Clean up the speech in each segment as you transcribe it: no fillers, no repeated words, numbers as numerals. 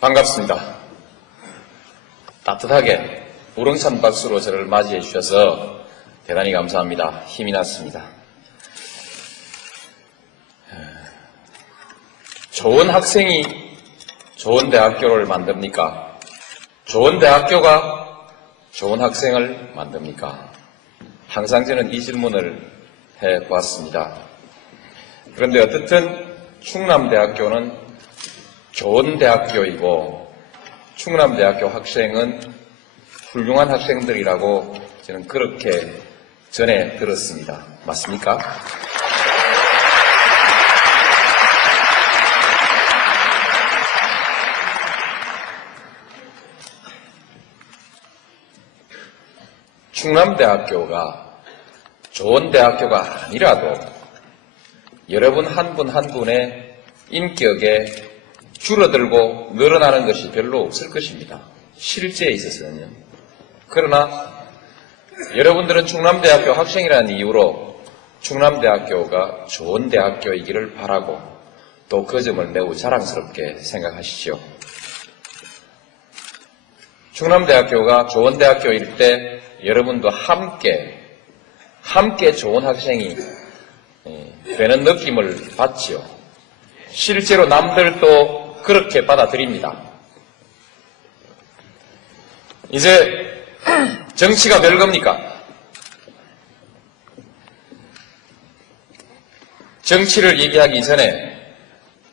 반갑습니다. 따뜻하게 우렁찬 박수로 저를 맞이해 주셔서 대단히 감사합니다. 힘이 났습니다. 좋은 학생이 좋은 대학교를 만듭니까? 좋은 대학교가 좋은 학생을 만듭니까? 항상 저는 이 질문을 해보았습니다. 그런데 어떻든 충남대학교는 좋은 대학교이고 충남대학교 학생은 훌륭한 학생들이라고 저는 그렇게 전해 들었습니다. 맞습니까? 충남대학교가 좋은 대학교가 아니라도 여러분 한 분 한 분의 인격에 줄어들고 늘어나는 것이 별로 없을 것입니다. 실제에 있어서는요. 그러나 여러분들은 충남대학교 학생이라는 이유로 충남대학교가 좋은 대학교이기를 바라고 또 그 점을 매우 자랑스럽게 생각하시죠. 충남대학교가 좋은 대학교일 때 여러분도 함께 좋은 학생이 되는 느낌을 받지요. 실제로 남들도 그렇게 받아들입니다. 이제 정치가 별겁니까? 정치를 얘기하기 전에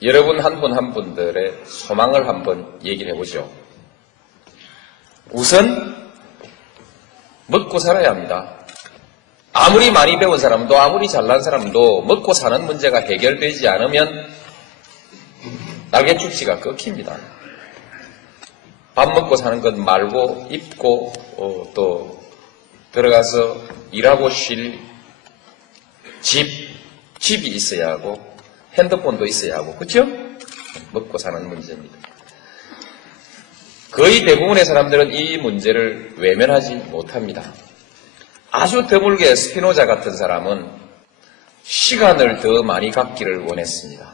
여러분 한 분 한 분들의 소망을 한번 얘기를 해보죠. 우선 먹고 살아야 합니다. 아무리 많이 배운 사람도 아무리 잘난 사람도 먹고 사는 문제가 해결되지 않으면 날개축지가 꺾입니다. 밥 먹고 사는 것 말고 입고 또 들어가서 일하고 쉴 집이 있어야 하고 핸드폰도 있어야 하고 그렇죠? 먹고 사는 문제입니다. 거의 대부분의 사람들은 이 문제를 외면하지 못합니다. 아주 드물게 스피노자 같은 사람은 시간을 더 많이 갖기를 원했습니다.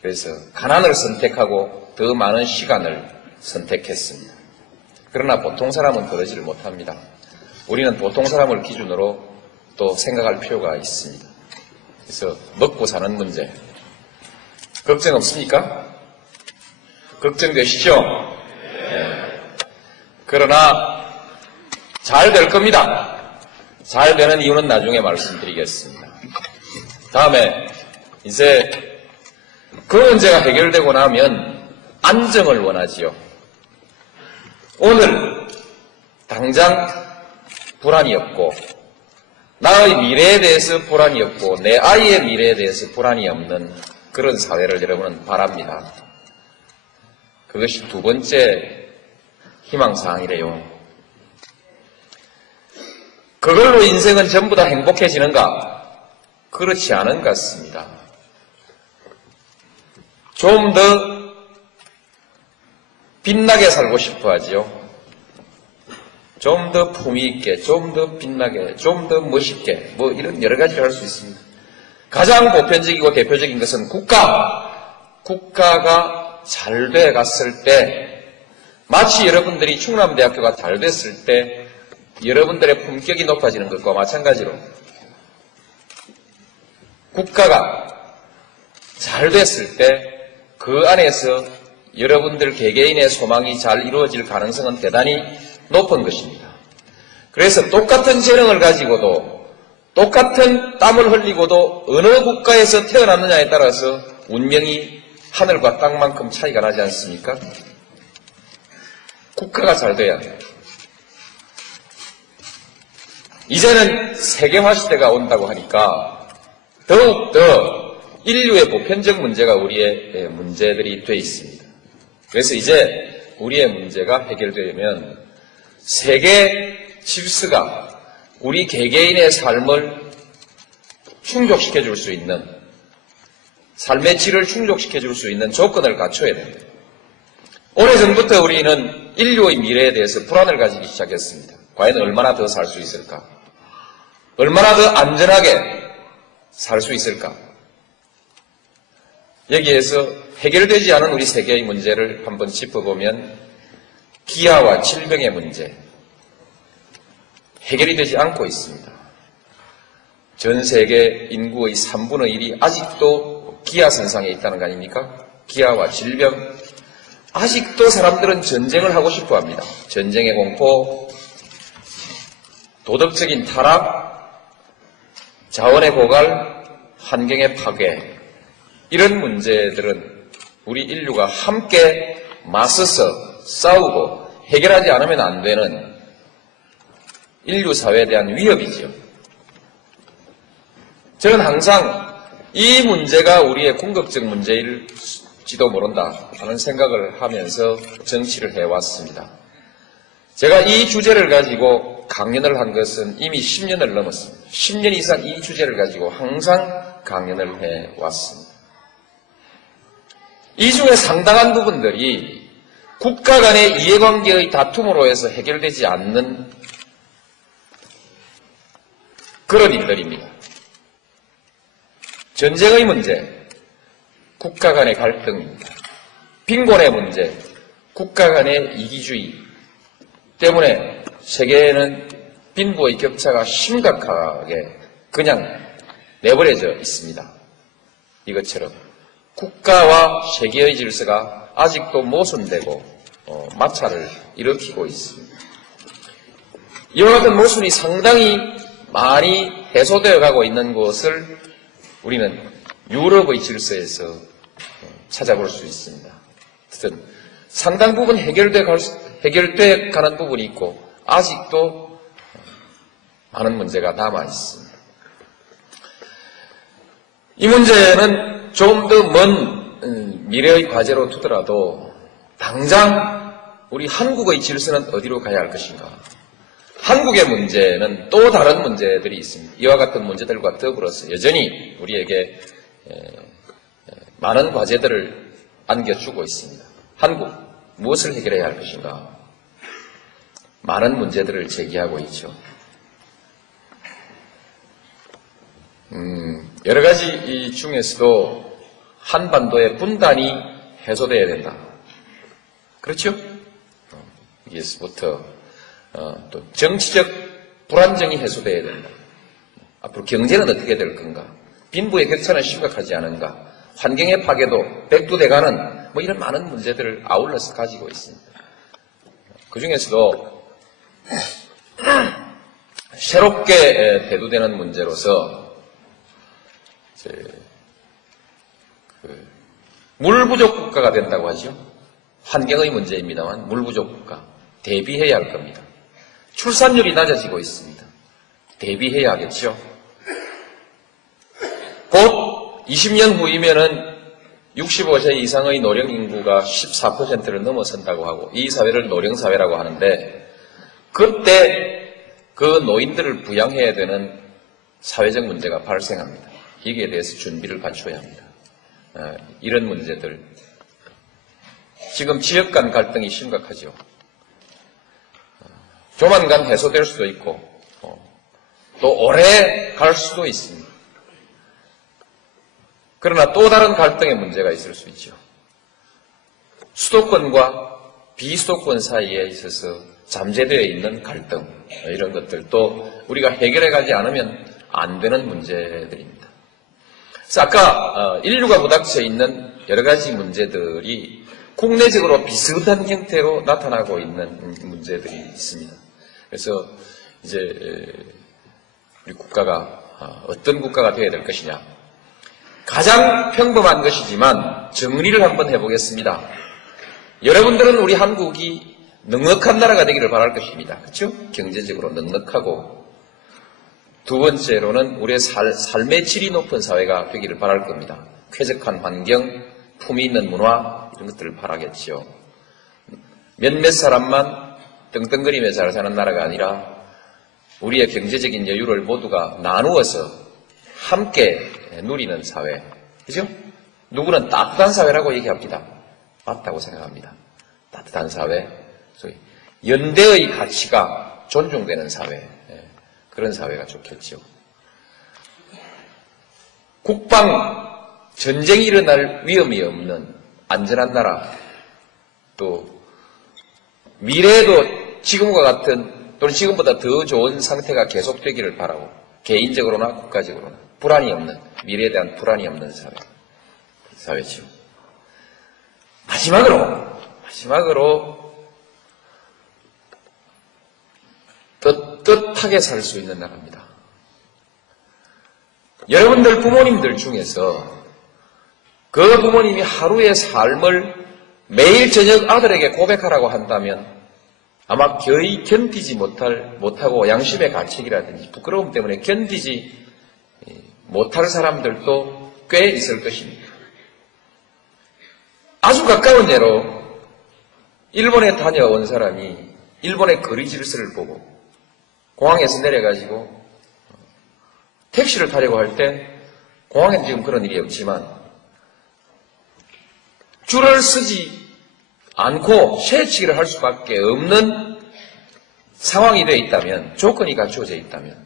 그래서 가난을 선택하고 더 많은 시간을 선택했습니다. 그러나 보통 사람은 그러지를 못합니다. 우리는 보통 사람을 기준으로 또 생각할 필요가 있습니다. 그래서 먹고 사는 문제 걱정 없습니까? 걱정되시죠? 네. 그러나 잘 될 겁니다. 잘 되는 이유는 나중에 말씀드리겠습니다. 다음에 이제 그 문제가 해결되고 나면 안정을 원하지요. 오늘 당장 불안이 없고 나의 미래에 대해서 불안이 없고 내 아이의 미래에 대해서 불안이 없는 그런 사회를 여러분은 바랍니다. 그것이 두 번째 희망사항이래요. 그걸로 인생은 전부 다 행복해지는가? 그렇지 않은 것 같습니다. 좀 더 빛나게 살고 싶어 하지요. 좀 더 품위 있게, 좀 더 빛나게, 좀 더 멋있게, 뭐 이런 여러 가지를 할 수 있습니다. 가장 보편적이고 대표적인 것은 국가가 잘 돼 갔을 때, 마치 여러분들이 충남대학교가 잘 됐을 때 여러분들의 품격이 높아지는 것과 마찬가지로 국가가 잘 됐을 때 그 안에서 여러분들 개개인의 소망이 잘 이루어질 가능성은 대단히 높은 것입니다. 그래서 똑같은 재능을 가지고도 똑같은 땀을 흘리고도 어느 국가에서 태어났느냐에 따라서 운명이 하늘과 땅만큼 차이가 나지 않습니까? 국가가 잘 돼야 돼요. 이제는 세계화 시대가 온다고 하니까 더욱더 인류의 보편적 문제가 우리의 문제들이 돼 있습니다. 그래서 이제 우리의 문제가 해결되면 세계 질서가 우리 개개인의 삶을 충족시켜 줄 수 있는, 삶의 질을 충족시켜 줄 수 있는 조건을 갖춰야 됩니다. 오래전부터 우리는 인류의 미래에 대해서 불안을 가지기 시작했습니다. 과연 얼마나 더 살 수 있을까? 얼마나 더 안전하게 살 수 있을까? 여기에서 해결되지 않은 우리 세계의 문제를 한번 짚어보면 기아와 질병의 문제, 해결이 되지 않고 있습니다. 전 세계 인구의 3분의 1이 아직도 기아 선상에 있다는 거 아닙니까? 기아와 질병. 아직도 사람들은 전쟁을 하고 싶어 합니다. 전쟁의 공포, 도덕적인 타락, 자원의 고갈, 환경의 파괴, 이런 문제들은 우리 인류가 함께 맞서서 싸우고 해결하지 않으면 안 되는 인류 사회에 대한 위협이죠. 저는 항상 이 문제가 우리의 궁극적 문제일지도 모른다 하는 생각을 하면서 정치를 해왔습니다. 제가 이 주제를 가지고 강연을 한 것은 이미 10년을 넘었습니다. 10년 이상 이 주제를 가지고 항상 강연을 해왔습니다. 이 중에 상당한 부분들이 국가 간의 이해관계의 다툼으로 해서 해결되지 않는 그런 일들입니다. 전쟁의 문제, 국가 간의 갈등입니다. 빈곤의 문제, 국가 간의 이기주의 때문에 세계에는 빈부의 격차가 심각하게 그냥 내버려져 있습니다. 이것처럼 국가와 세계의 질서가 아직도 모순되고 마찰을 일으키고 있습니다. 이와 같은 모순이 상당히 많이 해소되어 가고 있는 것을 우리는 유럽의 질서에서 찾아볼 수 있습니다. 어쨌든 상당 부분 해결돼 가는 부분이 있고 아직도 많은 문제가 남아 있습니다. 이 문제는 좀 더 먼 미래의 과제로 두더라도 당장 우리 한국의 질서는 어디로 가야 할 것인가? 한국의 문제는 또 다른 문제들이 있습니다. 이와 같은 문제들과 더불어서 여전히 우리에게 많은 과제들을 안겨주고 있습니다. 한국, 무엇을 해결해야 할 것인가? 많은 문제들을 제기하고 있죠. 여러 가지 중에서도 한반도의 분단이 해소되어야 된다. 그렇죠? 여기서부터 또 정치적 불안정이 해소되어야 된다. 앞으로 경제는 어떻게 될 건가? 빈부의 격차는 심각하지 않은가? 환경의 파괴도 백두대간은 뭐 이런 많은 문제들을 아울러서 가지고 있습니다. 그 중에서도 새롭게 대두되는 문제로서 물 부족 국가가 된다고 하죠. 환경의 문제입니다만 물 부족 국가 대비해야 할 겁니다. 출산율이 낮아지고 있습니다. 대비해야 하겠죠. 곧 20년 후이면은 65세 이상의 노령 인구가 14%를 넘어선다고 하고 이 사회를 노령사회라고 하는데 그때 그 노인들을 부양해야 되는 사회적 문제가 발생합니다. 여기에 대해서 준비를 갖춰야 합니다. 이런 문제들. 지금 지역 간 갈등이 심각하죠. 조만간 해소될 수도 있고 또 오래 갈 수도 있습니다. 그러나 또 다른 갈등의 문제가 있을 수 있죠. 수도권과 비수도권 사이에 있어서 잠재되어 있는 갈등, 이런 것들도 우리가 해결해 가지 않으면 안 되는 문제들입니다. 그래서 아까 인류가 부닥쳐 있는 여러 가지 문제들이 국내적으로 비슷한 형태로 나타나고 있는 문제들이 있습니다. 그래서 이제 우리 국가가 어떤 국가가 되어야 될 것이냐. 가장 평범한 것이지만 정리를 한번 해보겠습니다. 여러분들은 우리 한국이 넉넉한 나라가 되기를 바랄 것입니다. 그렇죠? 경제적으로 넉넉하고 두 번째로는 우리의 삶의 질이 높은 사회가 되기를 바랄 겁니다. 쾌적한 환경, 품위 있는 문화 이런 것들을 바라겠죠. 몇몇 사람만 떵떵거리며 잘 사는 나라가 아니라 우리의 경제적인 여유를 모두가 나누어서 함께 누리는 사회. 그죠? 누구는 따뜻한 사회라고 얘기합니다. 맞다고 생각합니다. 따뜻한 사회. 소위 연대의 가치가 존중되는 사회. 그런 사회가 좋겠죠. 국방, 전쟁이 일어날 위험이 없는 안전한 나라, 또 미래에도 지금과 같은 또는 지금보다 더 좋은 상태가 계속되기를 바라고 개인적으로나 국가적으로나 불안이 없는, 미래에 대한 불안이 없는 사회죠. 마지막으로 떳떳하게 살 수 있는 나라입니다. 여러분들 부모님들 중에서 그 부모님이 하루의 삶을 매일 저녁 아들에게 고백하라고 한다면 아마 거의 견디지 못하고 양심의 가책이라든지 부끄러움 때문에 견디지 못할 사람들도 꽤 있을 것입니다. 아주 가까운 예로 일본에 다녀온 사람이 일본의 거리 질서를 보고 공항에서 내려가지고 택시를 타려고 할 때 공항에는 지금 그런 일이 없지만 줄을 서지 않고 쇠치기를 할 수밖에 없는 상황이 되어 있다면, 조건이 갖추어져 있다면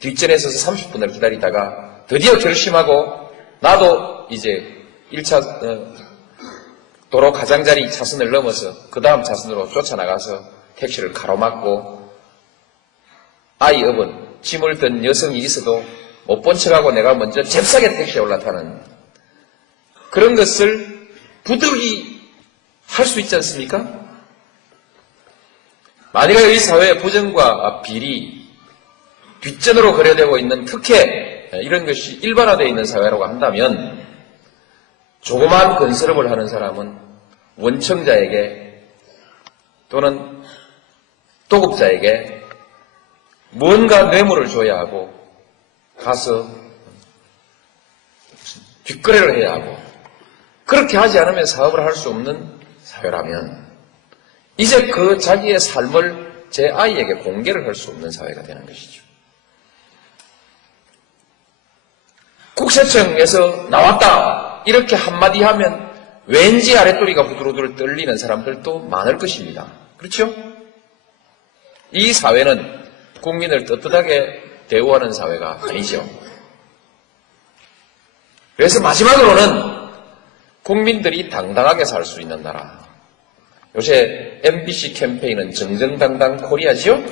뒷전에 서서 30분을 기다리다가 드디어 결심하고 나도 이제 1차 도로 가장자리 차선을 넘어서 그 다음 차선으로 쫓아나가서 택시를 가로막고 아이 업은 짐을 든 여성이 있어도 못 본 척하고 내가 먼저 잽싸게 택시에 올라타는 그런 것을 부득이 할 수 있지 않습니까? 만약에 이 사회의 부정과 비리, 뒷전으로 거래되고 있는 특혜, 이런 것이 일반화되어 있는 사회라고 한다면 조그만 건설업을 하는 사람은 원청자에게 또는 도급자에게 뭔가 뇌물을 줘야 하고 가서 뒷거래를 해야 하고 그렇게 하지 않으면 사업을 할 수 없는 사회라면 이제 그 자기의 삶을 제 아이에게 공개를 할 수 없는 사회가 되는 것이죠. 국세청에서 나왔다 이렇게 한마디 하면 왠지 아랫도리가 후두루두루 떨리는 사람들도 많을 것입니다. 그렇죠? 이 사회는 국민을 떳떳하게 대우하는 사회가 아니죠. 그래서 마지막으로는 국민들이 당당하게 살 수 있는 나라. 요새 MBC 캠페인은 정정당당 코리아지요?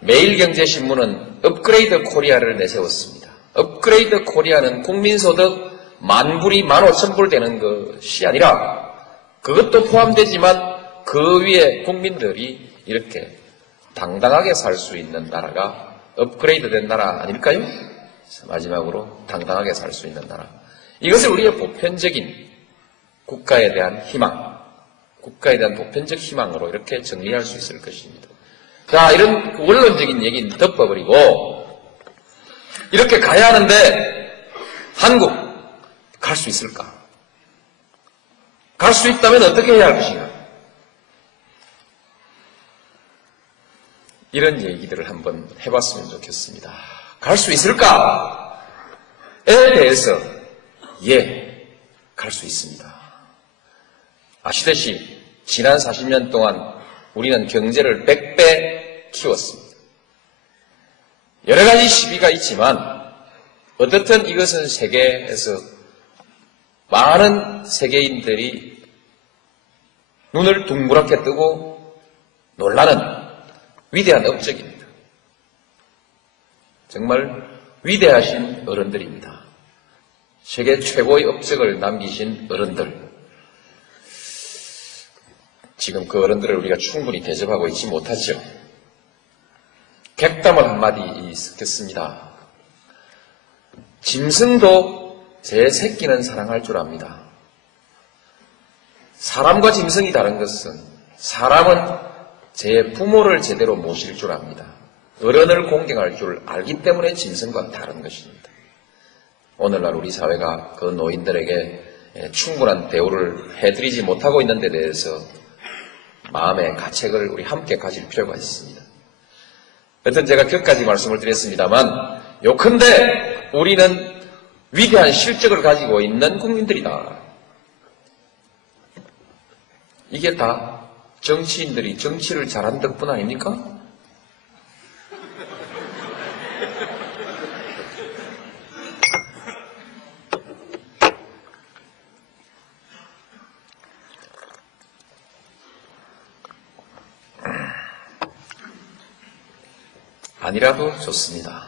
매일경제신문은 업그레이드 코리아를 내세웠습니다. 업그레이드 코리아는 국민소득 10,000불이 15,000불 되는 것이 아니라 그것도 포함되지만 그 위에 국민들이 이렇게 당당하게 살 수 있는 나라가 업그레이드 된 나라 아닐까요? 마지막으로 당당하게 살 수 있는 나라. 이것을 우리의 보편적인 국가에 대한 희망, 국가에 대한 보편적 희망으로 이렇게 정리할 수 있을 것입니다. 자, 이런 원론적인 얘기는 덮어버리고 이렇게 가야 하는데 한국 갈 수 있을까? 갈 수 있다면 어떻게 해야 할 것인가? 이런 얘기들을 한번 해봤으면 좋겠습니다. 갈 수 있을까에 대해서 갈 수 있습니다. 아시다시피 지난 40년 동안 우리는 경제를 100배 키웠습니다. 여러 가지 시비가 있지만 어떻든 이것은 세계에서 많은 세계인들이 눈을 둥그렇게 뜨고 놀라는 위대한 업적입니다. 정말 위대하신 어른들입니다. 세계 최고의 업적을 남기신 어른들. 지금 그 어른들을 우리가 충분히 대접하고 있지 못하죠. 객담을 한마디 있겠습니다. 짐승도 제 새끼는 사랑할 줄 압니다. 사람과 짐승이 다른 것은 사람은 제 부모를 제대로 모실 줄 압니다. 어른을 공경할 줄 알기 때문에 짐승과 다른 것입니다. 오늘날 우리 사회가 그 노인들에게 충분한 대우를 해드리지 못하고 있는 데 대해서 마음의 가책을 우리 함께 가질 필요가 있습니다. 여튼 제가 격까지 말씀을 드렸습니다만 요컨대 우리는 위대한 실적을 가지고 있는 국민들이다. 이게 다 정치인들이 정치를 잘한 덕분 아닙니까? 아니라도 좋습니다.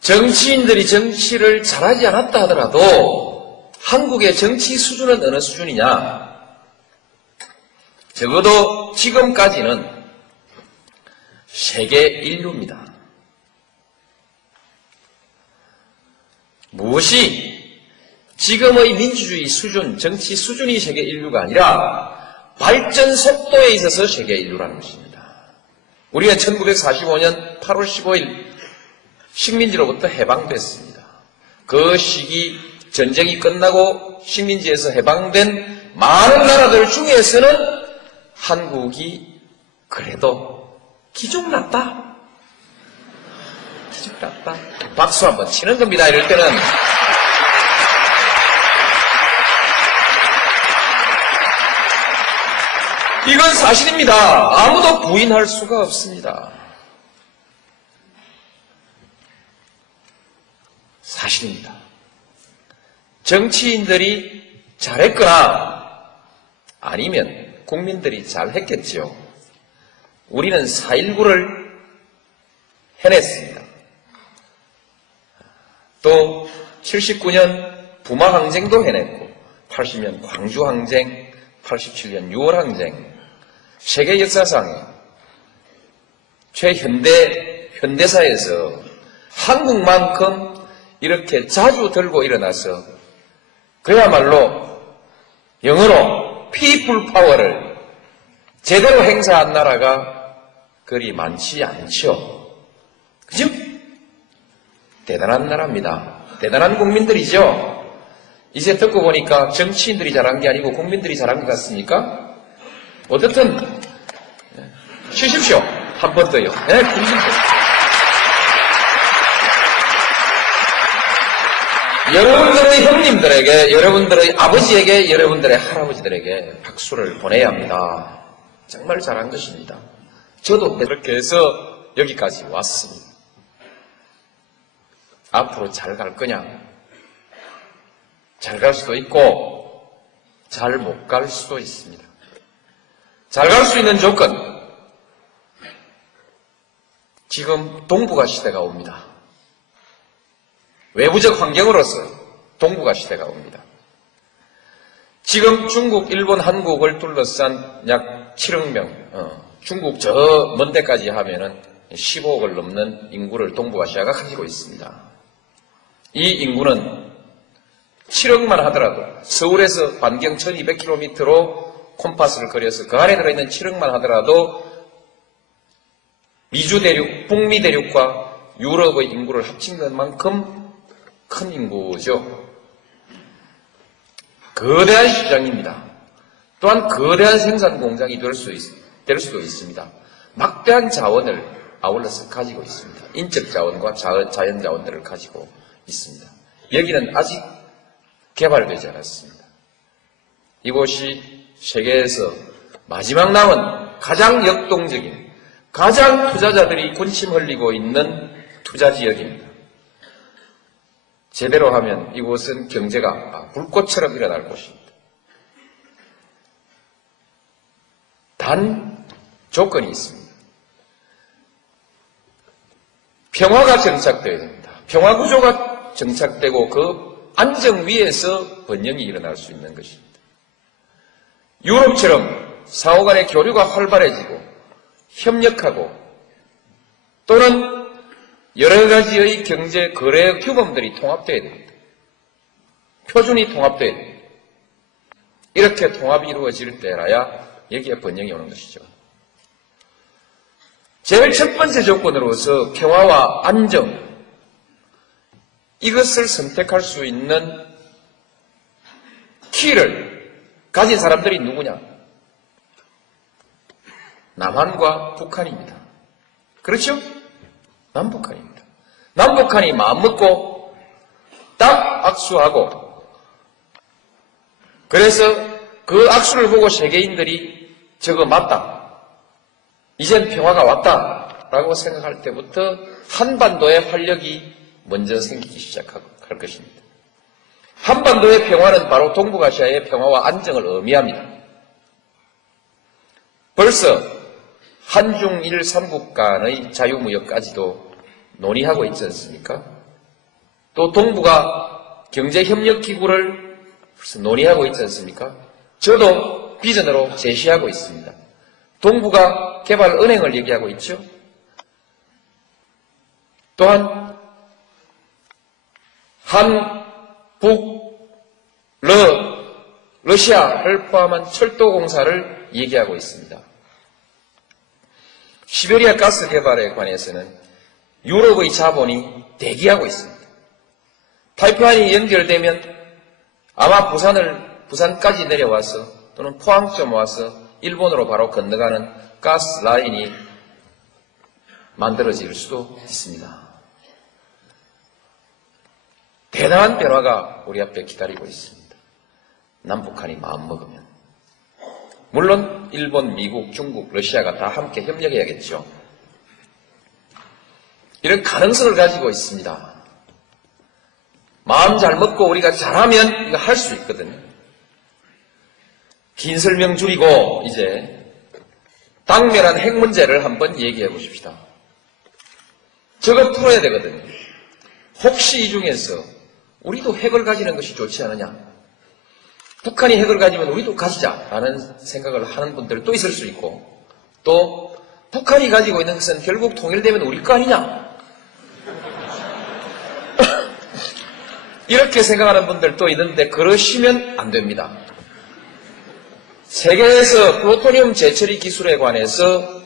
정치인들이 정치를 잘하지 않았다 하더라도 한국의 정치 수준은 어느 수준이냐? 적어도 지금까지는 세계 인류입니다. 무엇이 지금의 민주주의 수준, 정치 수준이 세계 인류가 아니라 발전 속도에 있어서 세계 인류라는 것입니다. 우리는 1945년 8월 15일 식민지로부터 해방됐습니다. 그 시기 전쟁이 끝나고 식민지에서 해방된 많은 나라들 중에서는 한국이 그래도 기죽났다. 기죽났다. 박수 한번 치는 겁니다. 이럴 때는. 이건 사실입니다. 아무도 부인할 수가 없습니다. 사실입니다. 정치인들이 잘했거나 아니면 국민들이 잘했겠죠. 우리는 4.19를 해냈습니다. 또 79년 부마항쟁도 해냈고 80년 광주항쟁, 87년 6월항쟁, 세계 역사상에 현대사에서 한국만큼 이렇게 자주 들고 일어나서 그야말로 영어로 people power를 제대로 행사한 나라가 그리 많지 않죠. 그죠? 대단한 나라입니다. 대단한 국민들이죠. 이제 듣고 보니까 정치인들이 잘한 게 아니고 국민들이 잘한 것 같습니까? 어쨌든 쉬십시오. 한 번 더요. 네, 여러분들의 형님들에게, 여러분들의 아버지에게, 여러분들의 할아버지들에게 박수를 보내야 합니다. 정말 잘한 것입니다. 저도 그렇게 해서 여기까지 왔습니다. 앞으로 잘 갈 거냐? 잘 갈 수도 있고 잘 못 갈 수도 있습니다. 잘 갈 수 있는 조건, 지금 동북아 시대가 옵니다. 외부적 환경으로서 동북아 시대가 옵니다. 지금 중국, 일본, 한국을 둘러싼 약 7억 명, 중국 저 먼 데까지 하면은 15억을 넘는 인구를 동북아시아가 가지고 있습니다. 이 인구는 7억만 하더라도 서울에서 반경 1200km로 콤파스를 그려서 그 안에 들어있는 7억만 하더라도 미주 대륙, 북미 대륙과 유럽의 인구를 합친 것만큼 큰 인구죠. 거대한 시장입니다. 또한 거대한 생산 공장이 될 수도 있습니다. 막대한 자원을 아울러서 가지고 있습니다. 인적 자원과 자연 자원들을 가지고 있습니다. 여기는 아직 개발되지 않았습니다. 이곳이 세계에서 마지막 남은 가장 역동적인, 가장 투자자들이 군침 흘리고 있는 투자 지역입니다. 제대로 하면 이곳은 경제가 불꽃처럼 일어날 곳입니다. 단 조건이 있습니다. 평화가 정착되어야 됩니다. 평화 구조가 정착되고 그 안정 위에서 번영이 일어날 수 있는 것입니다. 유럽처럼 상호 간의 교류가 활발해지고 협력하고 또는 여러 가지의 경제 거래 규범들이 통합되어야 됩니다. 표준이 통합되어야 됩니다. 이렇게 통합이 이루어질 때라야 여기에 번영이 오는 것이죠. 제일 첫 번째 조건으로서 평화와 안정, 이것을 선택할 수 있는 키를 가진 사람들이 누구냐? 남한과 북한입니다. 그렇죠? 남북한입니다. 남북한이 마음먹고 딱 악수하고, 그래서 그 악수를 보고 세계인들이 저거 맞다, 이젠 평화가 왔다라고 생각할 때부터 한반도의 활력이 먼저 생기기 시작할 것입니다. 한반도의 평화는 바로 동북아시아의 평화와 안정을 의미합니다. 벌써 한중일 3국 간의 자유무역까지도 논의하고 있지 않습니까? 또 동북아 경제협력기구를 벌써 논의하고 있지 않습니까? 저도 비전으로 제시하고 있습니다. 동북아 개발은행을 얘기하고 있죠. 또한 한, 북, 러시아를 포함한 철도공사를 얘기하고 있습니다. 시베리아 가스 개발에 관해서는 유럽의 자본이 대기하고 있습니다. 파이프라인이 연결되면 아마 부산까지 내려와서 또는 포항점 와서 일본으로 바로 건너가는 가스 라인이 만들어질 수도 있습니다. 대단한 변화가 우리 앞에 기다리고 있습니다. 남북한이 마음먹으면. 물론 일본, 미국, 중국, 러시아가 다 함께 협력해야겠죠. 이런 가능성을 가지고 있습니다. 마음 잘 먹고 우리가 잘하면 이거 할 수 있거든요. 긴 설명 줄이고 이제 당면한 핵 문제를 한번 얘기해 보십시다. 저거 풀어야 되거든요. 혹시 이 중에서 우리도 핵을 가지는 것이 좋지 않느냐? 북한이 핵을 가지면 우리도 가지자라는 생각을 하는 분들도 있을 수 있고, 또 북한이 가지고 있는 것은 결국 통일되면 우리 거 아니냐? 이렇게 생각하는 분들도 있는데 그러시면 안 됩니다. 세계에서 플루토늄 재처리 기술에 관해서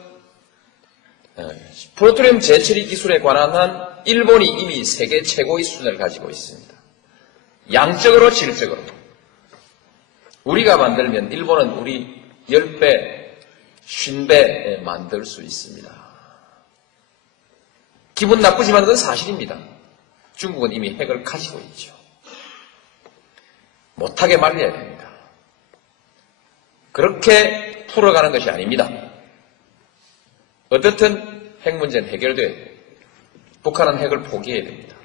플루토늄 재처리 기술에 관한 한 일본이 이미 세계 최고의 수준을 가지고 있습니다. 양적으로 질적으로. 우리가 만들면 일본은 우리 10배, 50배 만들 수 있습니다. 기분 나쁘지만 그건 사실입니다. 중국은 이미 핵을 가지고 있죠. 못하게 말려야 됩니다. 그렇게 풀어가는 것이 아닙니다. 어떻든 핵 문제는 해결돼야 돼요. 북한은 핵을 포기해야 됩니다.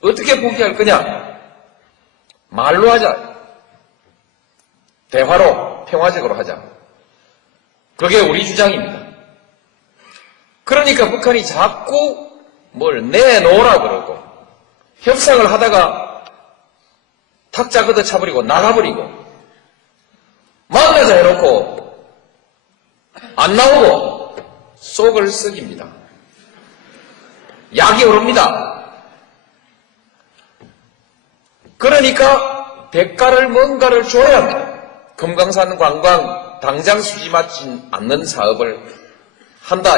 어떻게 포기할 거냐? 말로 하자. 대화로, 평화적으로 하자. 그게 우리 주장입니다. 그러니까 북한이 자꾸 뭘 내놓으라 그러고 협상을 하다가 탁자 걷어차버리고 나가버리고 만나자 해놓고 안 나오고 속을 썩입니다. 약이 오릅니다. 그러니까 대가를 뭔가를 줘야 합니다. 금강산 관광 당장 수지 맞지 않는 사업을 한다.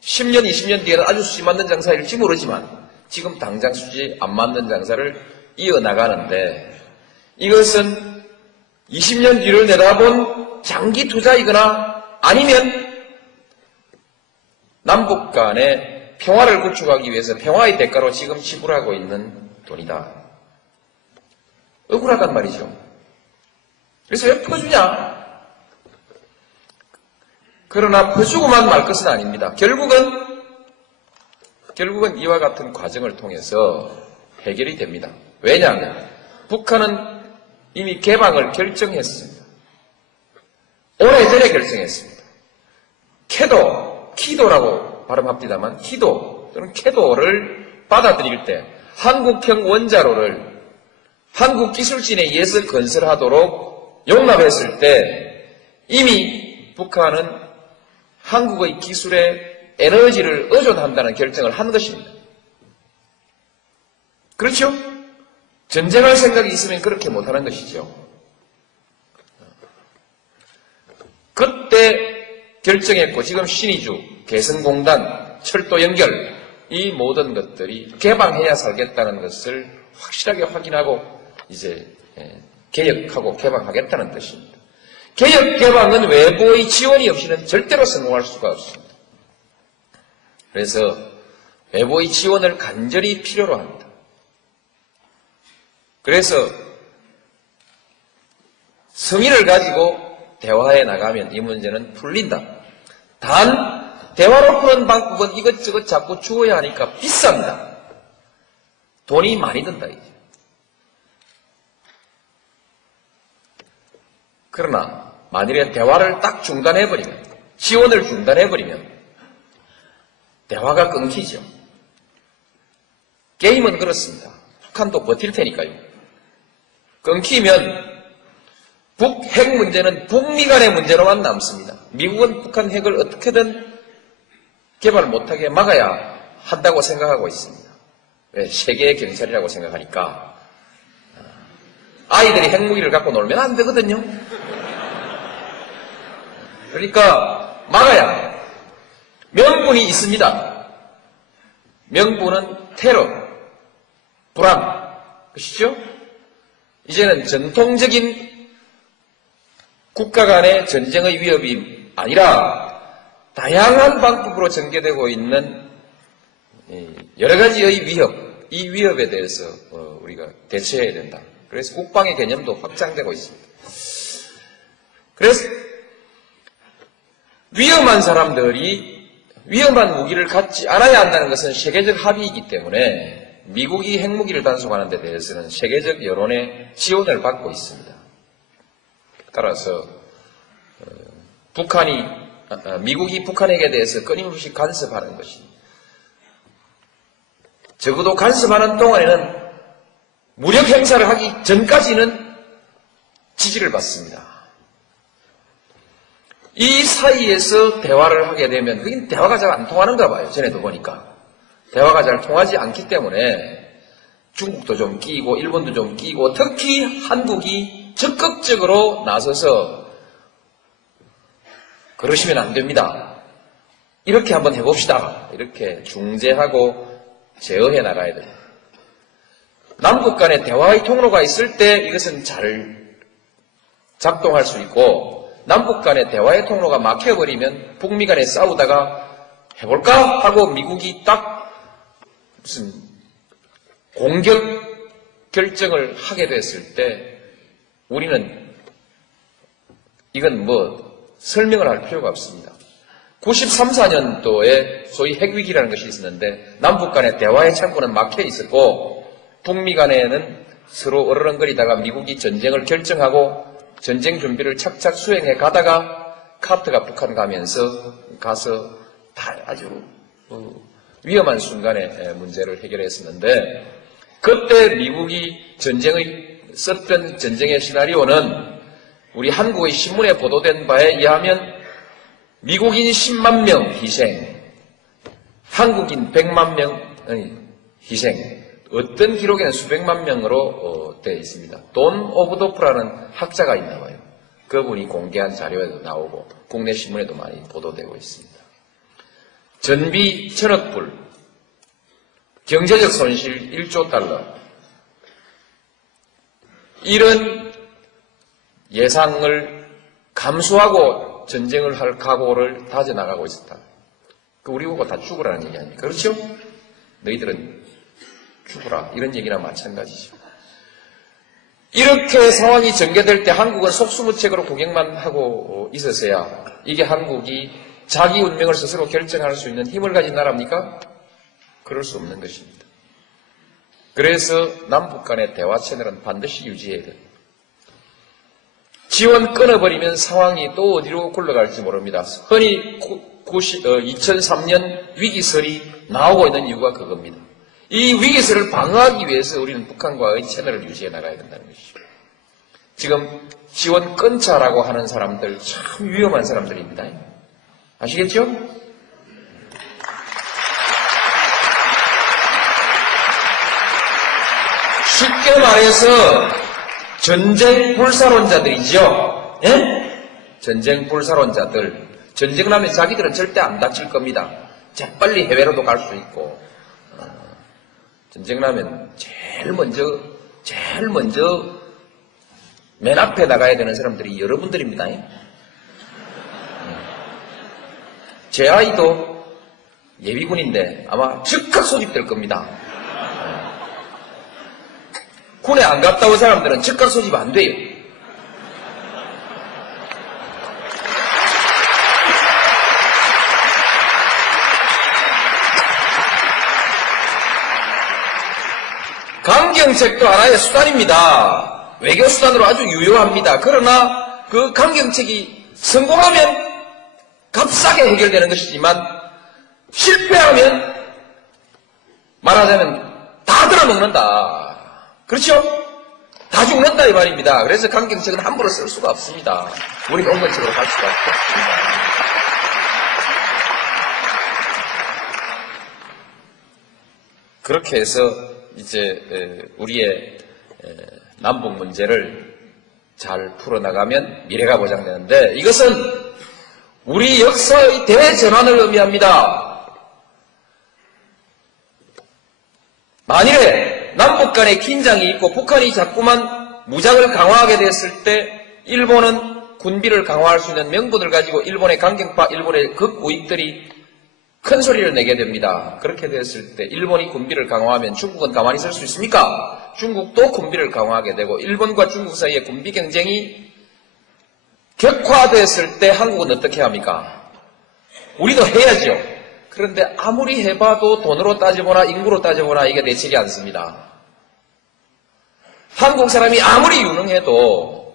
10년, 20년 뒤에는 아주 수지 맞는 장사일지 모르지만 지금 당장 수지 안 맞는 장사를 이어나가는데 이것은 20년 뒤를 내다본 장기 투자이거나 아니면 남북 간의 평화를 구축하기 위해서 평화의 대가로 지금 지불하고 있는 돈이다. 억울하단 말이죠. 그래서 왜 퍼주냐? 그러나 퍼주고만 말 것은 아닙니다. 결국은 이와 같은 과정을 통해서 해결이 됩니다. 왜냐하면 북한은 이미 개방을 결정했습니다. 오래전에 결정했습니다. 키도라고 발음합니다만 키도 또는 캐도를 받아들일 때 한국형 원자로를 한국 기술진에 의해서 건설하도록 용납했을 때 이미 북한은 한국의 기술에 에너지를 의존한다는 결정을 한 것입니다. 그렇죠? 전쟁할 생각이 있으면 그렇게 못하는 것이죠. 그때 결정했고 지금 신의주, 개성공단, 철도 연결 이 모든 것들이 개방해야 살겠다는 것을 확실하게 확인하고 이제 개혁하고 개방하겠다는 뜻입니다. 개혁, 개방은 외부의 지원이 없이는 절대로 성공할 수가 없습니다. 그래서 외부의 지원을 간절히 필요로 합니다. 그래서 성의를 가지고 대화해 나가면 이 문제는 풀린다. 단 대화로 푸는 방법은 이것저것 자꾸 주어야 하니까 비쌉니다. 돈이 많이 든다 이제. 그러나 만일에 대화를 딱 중단해버리면 지원을 중단해버리면 대화가 끊기죠. 게임은 그렇습니다. 북한도 버틸 테니까요. 끊기면 북핵 문제는 북미 간의 문제로만 남습니다. 미국은 북한 핵을 어떻게든 개발 못하게 막아야 한다고 생각하고 있습니다. 왜? 세계의 경찰이라고 생각하니까. 아이들이 핵무기를 갖고 놀면 안 되거든요. 그러니까 막아야 해요. 명분이 있습니다. 명분은 테러, 불안, 그렇죠? 이제는 전통적인 국가 간의 전쟁의 위협이 아니라 다양한 방법으로 전개되고 있는 여러 가지의 위협, 이 위협에 대해서 우리가 대처해야 된다. 그래서 국방의 개념도 확장되고 있습니다. 그래서 위험한 사람들이 위험한 무기를 갖지 않아야 한다는 것은 세계적 합의이기 때문에 미국이 핵무기를 단속하는 데 대해서는 세계적 여론의 지원을 받고 있습니다. 따라서 미국이 북한에게 대해서 끊임없이 간섭하는 것이 적어도 간섭하는 동안에는 무력 행사를 하기 전까지는 지지를 받습니다. 이 사이에서 대화를 하게 되면 그게 대화가 잘 안 통하는가 봐요. 전에도 보니까. 대화가 잘 통하지 않기 때문에 중국도 좀 끼고 일본도 좀 끼고 특히 한국이 적극적으로 나서서 그러시면 안 됩니다. 이렇게 한번 해봅시다. 이렇게 중재하고 제어해 나가야 됩니다. 남북 간의 대화의 통로가 있을 때 이것은 잘 작동할 수 있고 남북 간의 대화의 통로가 막혀버리면 북미 간에 싸우다가 해볼까? 하고 미국이 딱 무슨 공격 결정을 하게 됐을 때 우리는 이건 설명을 할 필요가 없습니다. 93, 4년도에 소위 핵위기라는 것이 있었는데 남북 간의 대화의 창구는 막혀 있었고 북미 간에는 서로 어르렁거리다가 미국이 전쟁을 결정하고 전쟁 준비를 착착 수행해 가다가 카트가 북한 가서 다 아주 위험한 순간에 문제를 해결했었는데 그때 미국이 썼던 전쟁의 시나리오는 우리 한국의 신문에 보도된 바에 의하면 미국인 10만 명 희생, 한국인 100만 명의 희생, 어떤 기록에는 수백만 명으로 되어 있습니다. 돈 오브도프라는 학자가 있나 봐요. 그분이 공개한 자료에도 나오고 국내 신문에도 많이 보도되고 있습니다. 전비 1000억 불, 경제적 손실 1조 달러, 이런 예상을 감수하고 전쟁을 할 각오를 다져나가고 있었다. 우리 보고 다 죽으라는 얘기 아닙니까? 그렇죠? 너희들은 죽으라. 이런 얘기나 마찬가지죠. 이렇게 상황이 전개될 때 한국은 속수무책으로 구경만 하고 있었어야 이게 한국이 자기 운명을 스스로 결정할 수 있는 힘을 가진 나라입니까? 그럴 수 없는 것입니다. 그래서 남북 간의 대화 채널은 반드시 유지해야 됩니다. 지원 끊어버리면 상황이 또 어디로 굴러갈지 모릅니다. 흔히 2003년 위기설이 나오고 있는 이유가 그겁니다. 이 위기설을 방어하기 위해서 우리는 북한과의 채널을 유지해 나가야 된다는 것이죠. 지금 지원 끊자라고 하는 사람들 참 위험한 사람들입니다. 아시겠죠? 쉽게 말해서 전쟁 불사론자들이죠. 예? 전쟁 불사론자들. 전쟁을 하면 자기들은 절대 안 다칠 겁니다. 재빨리 해외로도 갈 수 있고. 전쟁을 하면 제일 먼저 맨 앞에 나가야 되는 사람들이 여러분들입니다. 제 아이도 예비군인데 아마 즉각 소집될 겁니다. 군에 안 갔다 온 사람들은 즉각 소집 안 돼요. 강경책도 하나의 수단입니다. 외교수단으로 아주 유효합니다. 그러나 그 강경책이 성공하면 값싸게 해결되는 것이지만 실패하면 말하자면 다 들어먹는다. 그렇죠? 다 죽는다 이 말입니다. 그래서 강경책은 함부로 쓸 수가 없습니다. 우리가 온건책으로 갈 수가 없고. 그렇게 해서 이제 우리의 남북 문제를 잘 풀어나가면 미래가 보장되는데 이것은 우리 역사의 대전환을 의미합니다. 만일에 남북 간에 긴장이 있고 북한이 자꾸만 무장을 강화하게 됐을 때 일본은 군비를 강화할 수 있는 명분을 가지고 일본의 강경파, 일본의 극우익들이 큰 소리를 내게 됩니다. 그렇게 됐을 때 일본이 군비를 강화하면 중국은 가만히 있을 수 있습니까? 중국도 군비를 강화하게 되고 일본과 중국 사이의 군비 경쟁이 격화됐을 때 한국은 어떻게 합니까? 우리도 해야죠. 그런데 아무리 해봐도 돈으로 따져보나 인구로 따져보나 이게 대책이 않습니다. 한국 사람이 아무리 유능해도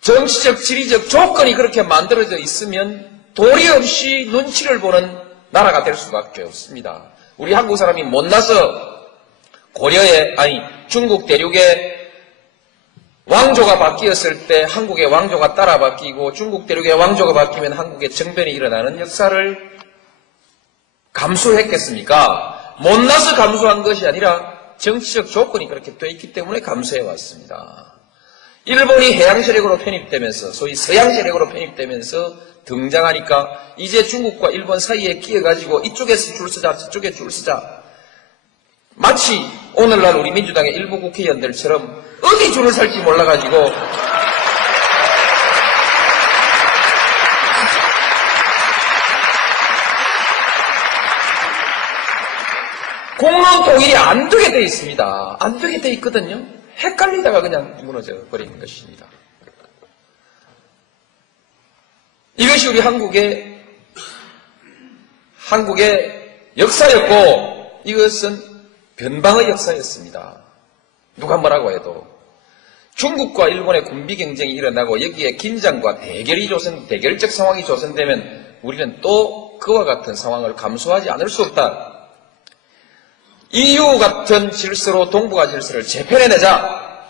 정치적, 지리적 조건이 그렇게 만들어져 있으면 도리 없이 눈치를 보는 나라가 될 수밖에 없습니다. 우리 한국 사람이 못나서 중국 대륙의 왕조가 바뀌었을 때 한국의 왕조가 따라 바뀌고 중국 대륙의 왕조가 바뀌면 한국의 정변이 일어나는 역사를 감수했겠습니까? 못나서 감수한 것이 아니라 정치적 조건이 그렇게 되어 있기 때문에 감수해 왔습니다. 일본이 해양 세력으로 편입되면서 소위 서양 세력으로 편입되면서 등장하니까 이제 중국과 일본 사이에 끼어가지고 이쪽에서 줄 서자 저쪽에 줄 서자 마치 오늘날 우리 민주당의 일부 국회의원들처럼 어디 줄을 설지 몰라가지고 공론 통일이 안 되게 돼 있습니다. 안 되게 돼 있거든요. 헷갈리다가 그냥 무너져 버리는 것입니다. 이것이 우리 한국의 역사였고 이것은 변방의 역사였습니다. 누가 뭐라고 해도 중국과 일본의 군비 경쟁이 일어나고 여기에 긴장과 대결적 상황이 조성되면 우리는 또 그와 같은 상황을 감수하지 않을 수 없다. EU 같은 질서로 동북아 질서를 재편해내자.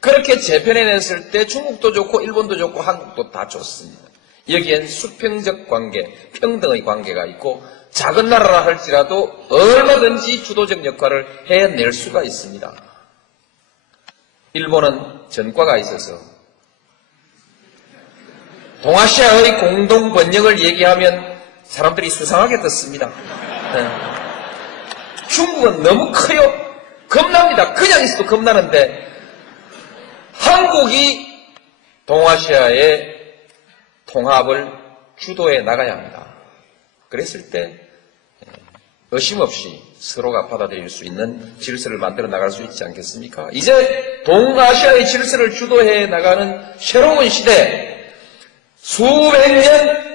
그렇게 재편해냈을 때 중국도 좋고 일본도 좋고 한국도 다 좋습니다. 여기엔 수평적 관계, 평등의 관계가 있고 작은 나라라 할지라도 얼마든지 주도적 역할을 해낼 수가 있습니다. 일본은 전과가 있어서 동아시아의 공동 번영을 얘기하면 사람들이 수상하게 듣습니다. 중국은 너무 커요. 겁납니다. 그냥 있어도 겁나는데 한국이 동아시아의 통합을 주도해 나가야 합니다. 그랬을 때 의심 없이 서로가 받아들일 수 있는 질서를 만들어 나갈 수 있지 않겠습니까? 이제 동아시아의 질서를 주도해 나가는 새로운 시대, 수백 년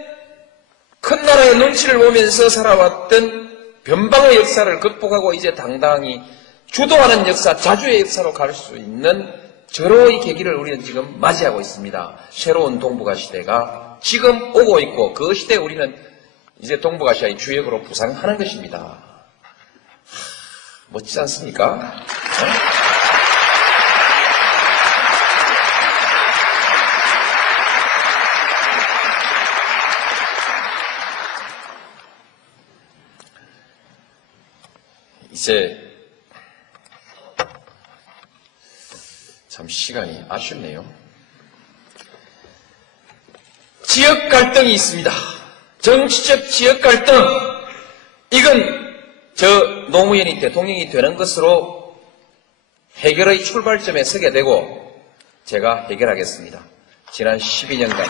큰 나라의 눈치를 보면서 살아왔던 변방의 역사를 극복하고 이제 당당히 주도하는 역사, 자주의 역사로 갈 수 있는 절호의 계기를 우리는 지금 맞이하고 있습니다. 새로운 동북아 시대가 지금 오고 있고 그 시대에 우리는 이제 동북아시아의 주역으로 부상하는 것입니다. 멋지지 않습니까? 이제 참 시간이 아쉽네요. 지역 갈등이 있습니다. 정치적 지역 갈등. 이건 저 노무현이 대통령이 되는 것으로 해결의 출발점에 서게 되고 제가 해결하겠습니다. 지난 12년간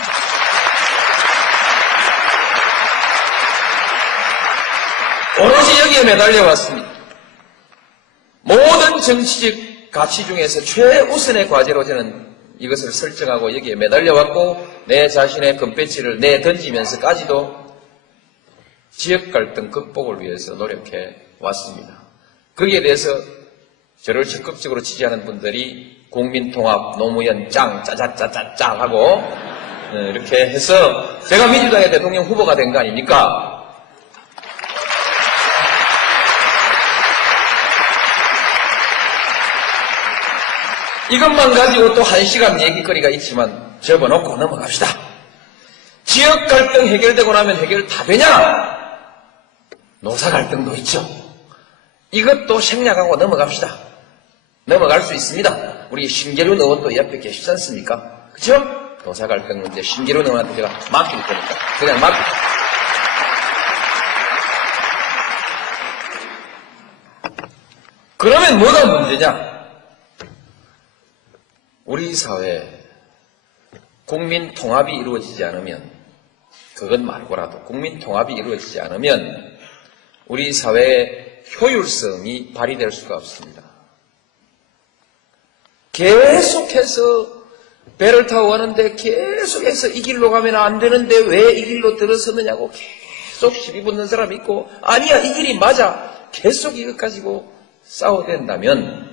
오로지 여기에 매달려 왔습니다. 모든 정치적 가치 중에서 최우선의 과제로 저는 이것을 설정하고 여기에 매달려 왔고 내 자신의 금배지를 내던지면서까지도 지역 갈등 극복을 위해서 노력해 왔습니다. 거기에 대해서 저를 적극적으로 지지하는 분들이 국민통합, 노무현 짱, 짜자짜짜짜 하고 이렇게 해서 제가 민주당의 대통령 후보가 된 거 아닙니까? 이것만 가지고 또 1시간 얘기거리가 있지만 접어놓고 넘어갑시다. 지역 갈등 해결되고 나면 해결 다 되냐? 노사 갈등도 있죠. 이것도 생략하고 넘어갑시다. 넘어갈 수 있습니다. 우리 신계륜 의원도 옆에 계시지 않습니까? 그죠? 노사 갈등 문제 신계륜 의원한테 제가 맡길 테니까 그냥 그러면 뭐가 문제냐? 우리 사회에 국민 통합이 이루어지지 않으면, 그건 말고라도 국민 통합이 이루어지지 않으면 우리 사회의 효율성이 발휘될 수가 없습니다. 계속해서 배를 타고 가는데 계속해서 이 길로 가면 안 되는데 왜 이 길로 들어서느냐고 계속 시비 붙는 사람이 있고, 아니야 이 길이 맞아, 계속 이것 가지고 싸워댄다면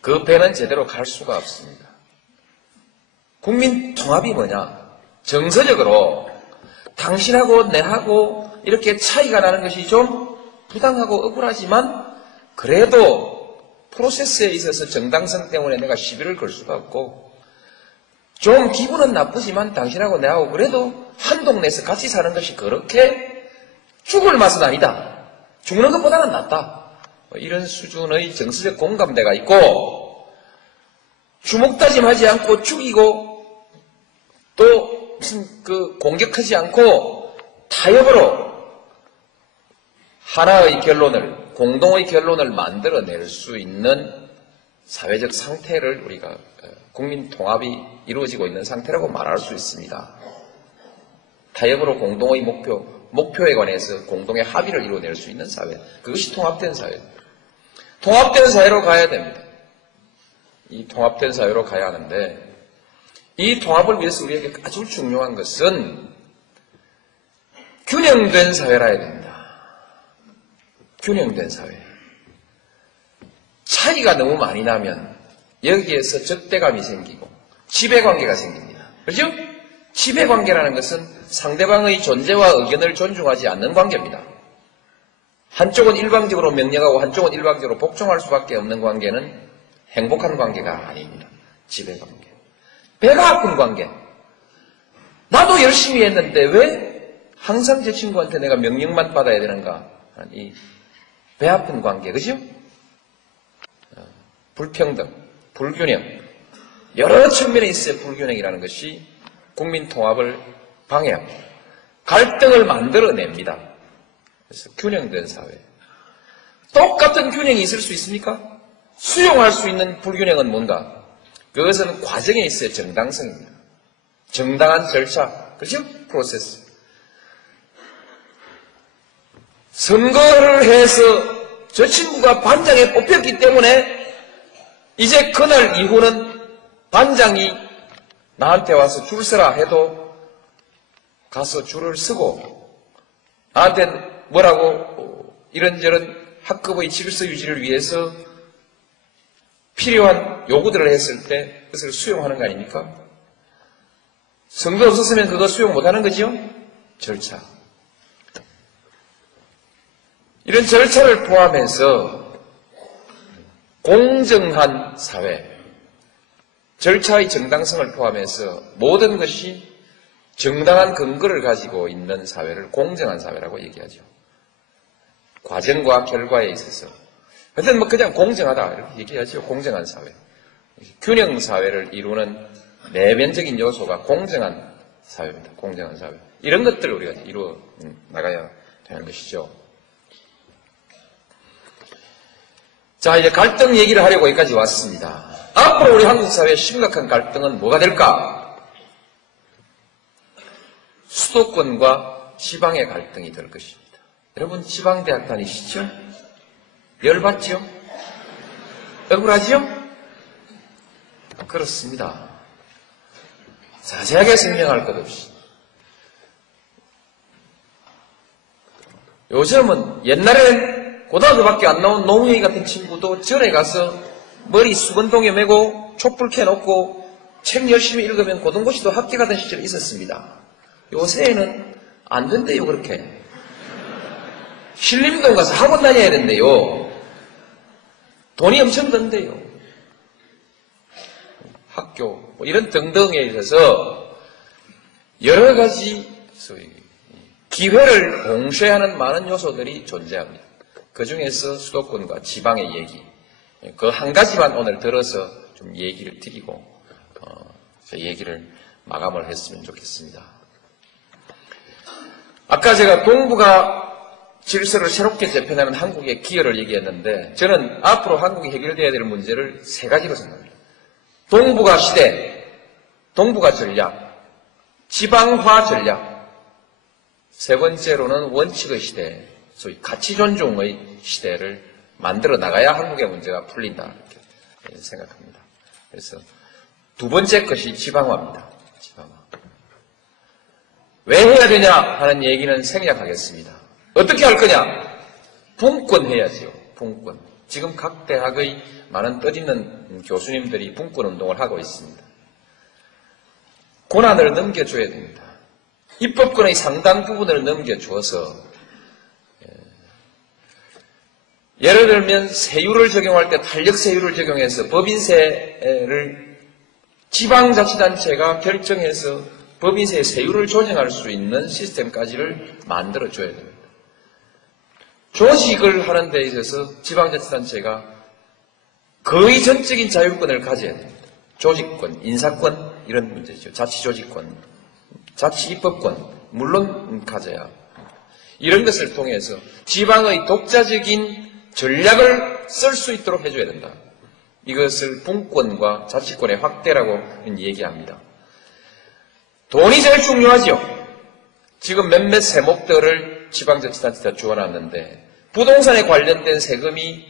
그 배는 제대로 갈 수가 없습니다. 국민 통합이 뭐냐? 정서적으로 당신하고 내하고 이렇게 차이가 나는 것이 좀 부당하고 억울하지만 그래도 프로세스에 있어서 정당성 때문에 내가 시비를 걸 수가 없고, 좀 기분은 나쁘지만 당신하고 내하고 그래도 한 동네에서 같이 사는 것이 그렇게 죽을 맛은 아니다. 죽는 것보다는 낫다. 이런 수준의 정서적 공감대가 있고, 주먹다짐하지 않고 죽이고 또 무슨 공격하지 않고 타협으로 하나의 결론을, 공동의 결론을 만들어낼 수 있는 사회적 상태를 우리가 국민 통합이 이루어지고 있는 상태라고 말할 수 있습니다. 타협으로 공동의 목표에 관해서 공동의 합의를 이루어낼 수 있는 사회, 그것이 통합된 사회. 통합된 사회로 가야 됩니다. 이 통합된 사회로 가야 하는데, 이 통합을 위해서 우리에게 아주 중요한 것은 균형된 사회라 해야 됩니다. 균형된 사회. 차이가 너무 많이 나면 여기에서 적대감이 생기고 지배관계가 생깁니다. 그렇죠? 지배관계라는 것은 상대방의 존재와 의견을 존중하지 않는 관계입니다. 한쪽은 일방적으로 명령하고 한쪽은 일방적으로 복종할 수밖에 없는 관계는 행복한 관계가 아닙니다. 지배관계. 배가 아픈 관계. 나도 열심히 했는데 왜 항상 제 친구한테 내가 명령만 받아야 되는가? 이 배 아픈 관계, 그죠? 불평등, 불균형. 여러 측면에 있어요. 불균형이라는 것이 국민 통합을 방해합니다. 갈등을 만들어냅니다. 그래서 균형된 사회. 똑같은 균형이 있을 수 있습니까? 수용할 수 있는 불균형은 뭔가? 그것은 과정에 있어야 정당성입니다. 정당한 절차, 그렇죠? 프로세스. 선거를 해서 저 친구가 반장에 뽑혔기 때문에 이제 그날 이후는 반장이 나한테 와서 줄 서라 해도 가서 줄을 서고, 나한테 뭐라고 이런저런 학급의 질서 유지를 위해서 필요한 요구들을 했을 때 그것을 수용하는 거 아닙니까? 선거 없었으면 그거 수용 못하는 거죠? 절차. 이런 절차를 포함해서 공정한 사회, 절차의 정당성을 포함해서 모든 것이 정당한 근거를 가지고 있는 사회를 공정한 사회라고 얘기하죠. 과정과 결과에 있어서. 하여튼 그냥 공정하다 이렇게 얘기하죠. 공정한 사회. 균형 사회를 이루는 내면적인 요소가 공정한 사회입니다. 공정한 사회. 이런 것들을 우리가 이루어 나가야 되는 것이죠. 자, 이제 갈등 얘기를 하려고 여기까지 왔습니다. 앞으로 우리 한국 사회의 심각한 갈등은 뭐가 될까? 수도권과 지방의 갈등이 될 것입니다. 여러분 지방대학 다니시죠? 열받죠? 억울하죠? 그렇습니다. 자세하게 설명할 것 없이. 요즘은 옛날에는 고등학교밖에 안 나온 노무현이 같은 친구도 절에 가서 머리 수건동에 메고 촛불 켜놓고 책 열심히 읽으면 고등고시도 합격하던 시절이 있었습니다. 요새는 안 된대요, 그렇게. 신림동 가서 학원 다녀야 된대요. 돈이 엄청 든대요. 학교, 뭐 이런 등등에 있어서 여러 가지 소위 기회를 공쉐하는 많은 요소들이 존재합니다. 그 중에서 수도권과 지방의 얘기, 그 한 가지만 오늘 들어서 좀 얘기를 드리고 제 얘기를 마감을 했으면 좋겠습니다. 아까 제가 동북아 질서를 새롭게 재편하는 한국의 기여를 얘기했는데 저는 앞으로 한국이 해결돼야 될 문제를 세 가지로 생각합니다. 동북아 시대, 동북아 전략, 지방화 전략, 세 번째로는 원칙의 시대, 소위 가치 존중의 시대를 만들어 나가야 한국의 문제가 풀린다 이렇게 생각합니다. 그래서 두 번째 것이 지방화입니다. 지방화. 왜 해야 되냐 하는 얘기는 생략하겠습니다. 어떻게 할 거냐? 분권해야지요. 분권. 지금 각 대학의 많은 뜻있는 교수님들이 분권 운동을 하고 있습니다. 권한을 넘겨줘야 됩니다. 입법권의 상당 부분을 넘겨주어서 예를 들면 세율을 적용할 때 탄력세율을 적용해서 법인세를 지방자치단체가 결정해서 법인세의 세율을 조정할 수 있는 시스템까지를 만들어줘야 됩니다. 조직을 하는 데 있어서 지방자치단체가 거의 전적인 자율권을 가져야 됩니다. 조직권, 인사권 이런 문제죠. 자치조직권, 자치입법권 물론 가져야 이런 것을 통해서 지방의 독자적인 전략을 쓸 수 있도록 해줘야 된다. 이것을 분권과 자치권의 확대라고 얘기합니다. 돈이 제일 중요하죠. 지금 몇몇 세목들을 지방자치단체가 주어놨는데 부동산에 관련된 세금이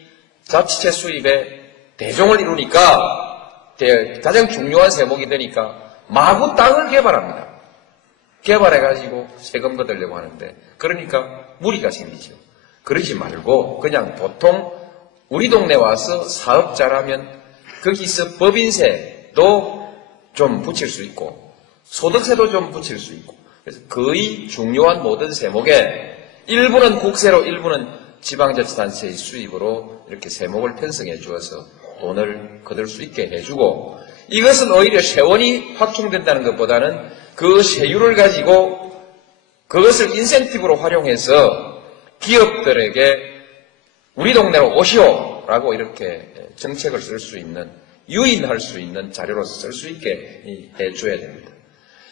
자치체 수입에 대종을 이루니까 가장 중요한 세목이 되니까 마구 땅을 개발합니다. 개발해가지고 세금 걷으려고 하는데 그러니까 무리가 생기죠. 그러지 말고 그냥 보통 우리 동네 와서 사업자라면 거기서 법인세도 좀 붙일 수 있고 소득세도 좀 붙일 수 있고 그래서 거의 중요한 모든 세목에 일부는 국세로 일부는 지방자치단체의 수입으로 이렇게 세목을 편성해 주어서 돈을 거둘 수 있게 해주고 이것은 오히려 세원이 확충된다는 것보다는 그 세율을 가지고 그것을 인센티브로 활용해서 기업들에게 우리 동네로 오시오라고 이렇게 정책을 쓸 수 있는 유인할 수 있는 자료로서 쓸 수 있게 해줘야 됩니다.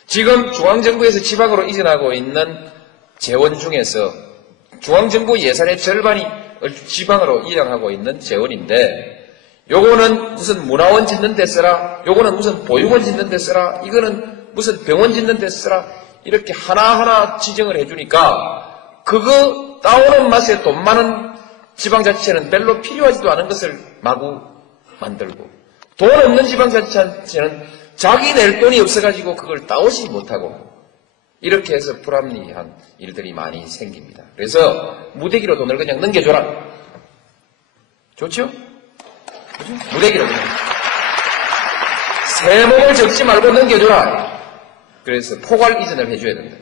지금 중앙정부에서 지방으로 이전하고 있는 재원 중에서 중앙정부 예산의 절반이 지방으로 이양하고 있는 재원인데 요거는 무슨 문화원 짓는 데 써라, 요거는 무슨 보육원 짓는 데 써라, 이거는 무슨 병원 짓는 데 써라 이렇게 하나하나 지정을 해주니까 그거 따오는 맛에 돈 많은 지방자치체는 별로 필요하지도 않은 것을 마구 만들고 돈 없는 지방자치체는 자기 낼 돈이 없어가지고 그걸 따오지 못하고 이렇게 해서 불합리한 일들이 많이 생깁니다. 그래서 무대기로 돈을 그냥 넘겨줘라. 좋죠? 무대기로 그냥. 세목을 적지 말고 넘겨줘라. 그래서 포괄 이전을 해줘야 된다.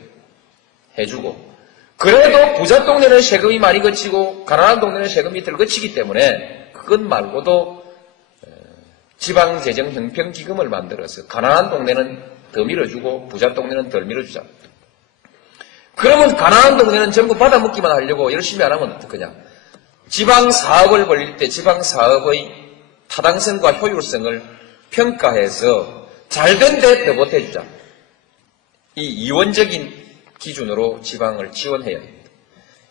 해주고 그래도 부자 동네는 세금이 많이 거치고 가난한 동네는 세금이 덜 거치기 때문에 그것 말고도 지방재정형평기금을 만들어서 가난한 동네는 더 밀어주고 부자 동네는 덜 밀어주자. 그러면 가난한 동네는 전부 받아먹기만 하려고 열심히 안 하면 어떡하냐. 지방사업을 벌릴 때 지방사업의 타당성과 효율성을 평가해서 잘된 데 더 보태주자. 이 이원적인 기준으로 지방을 지원해야 합니다.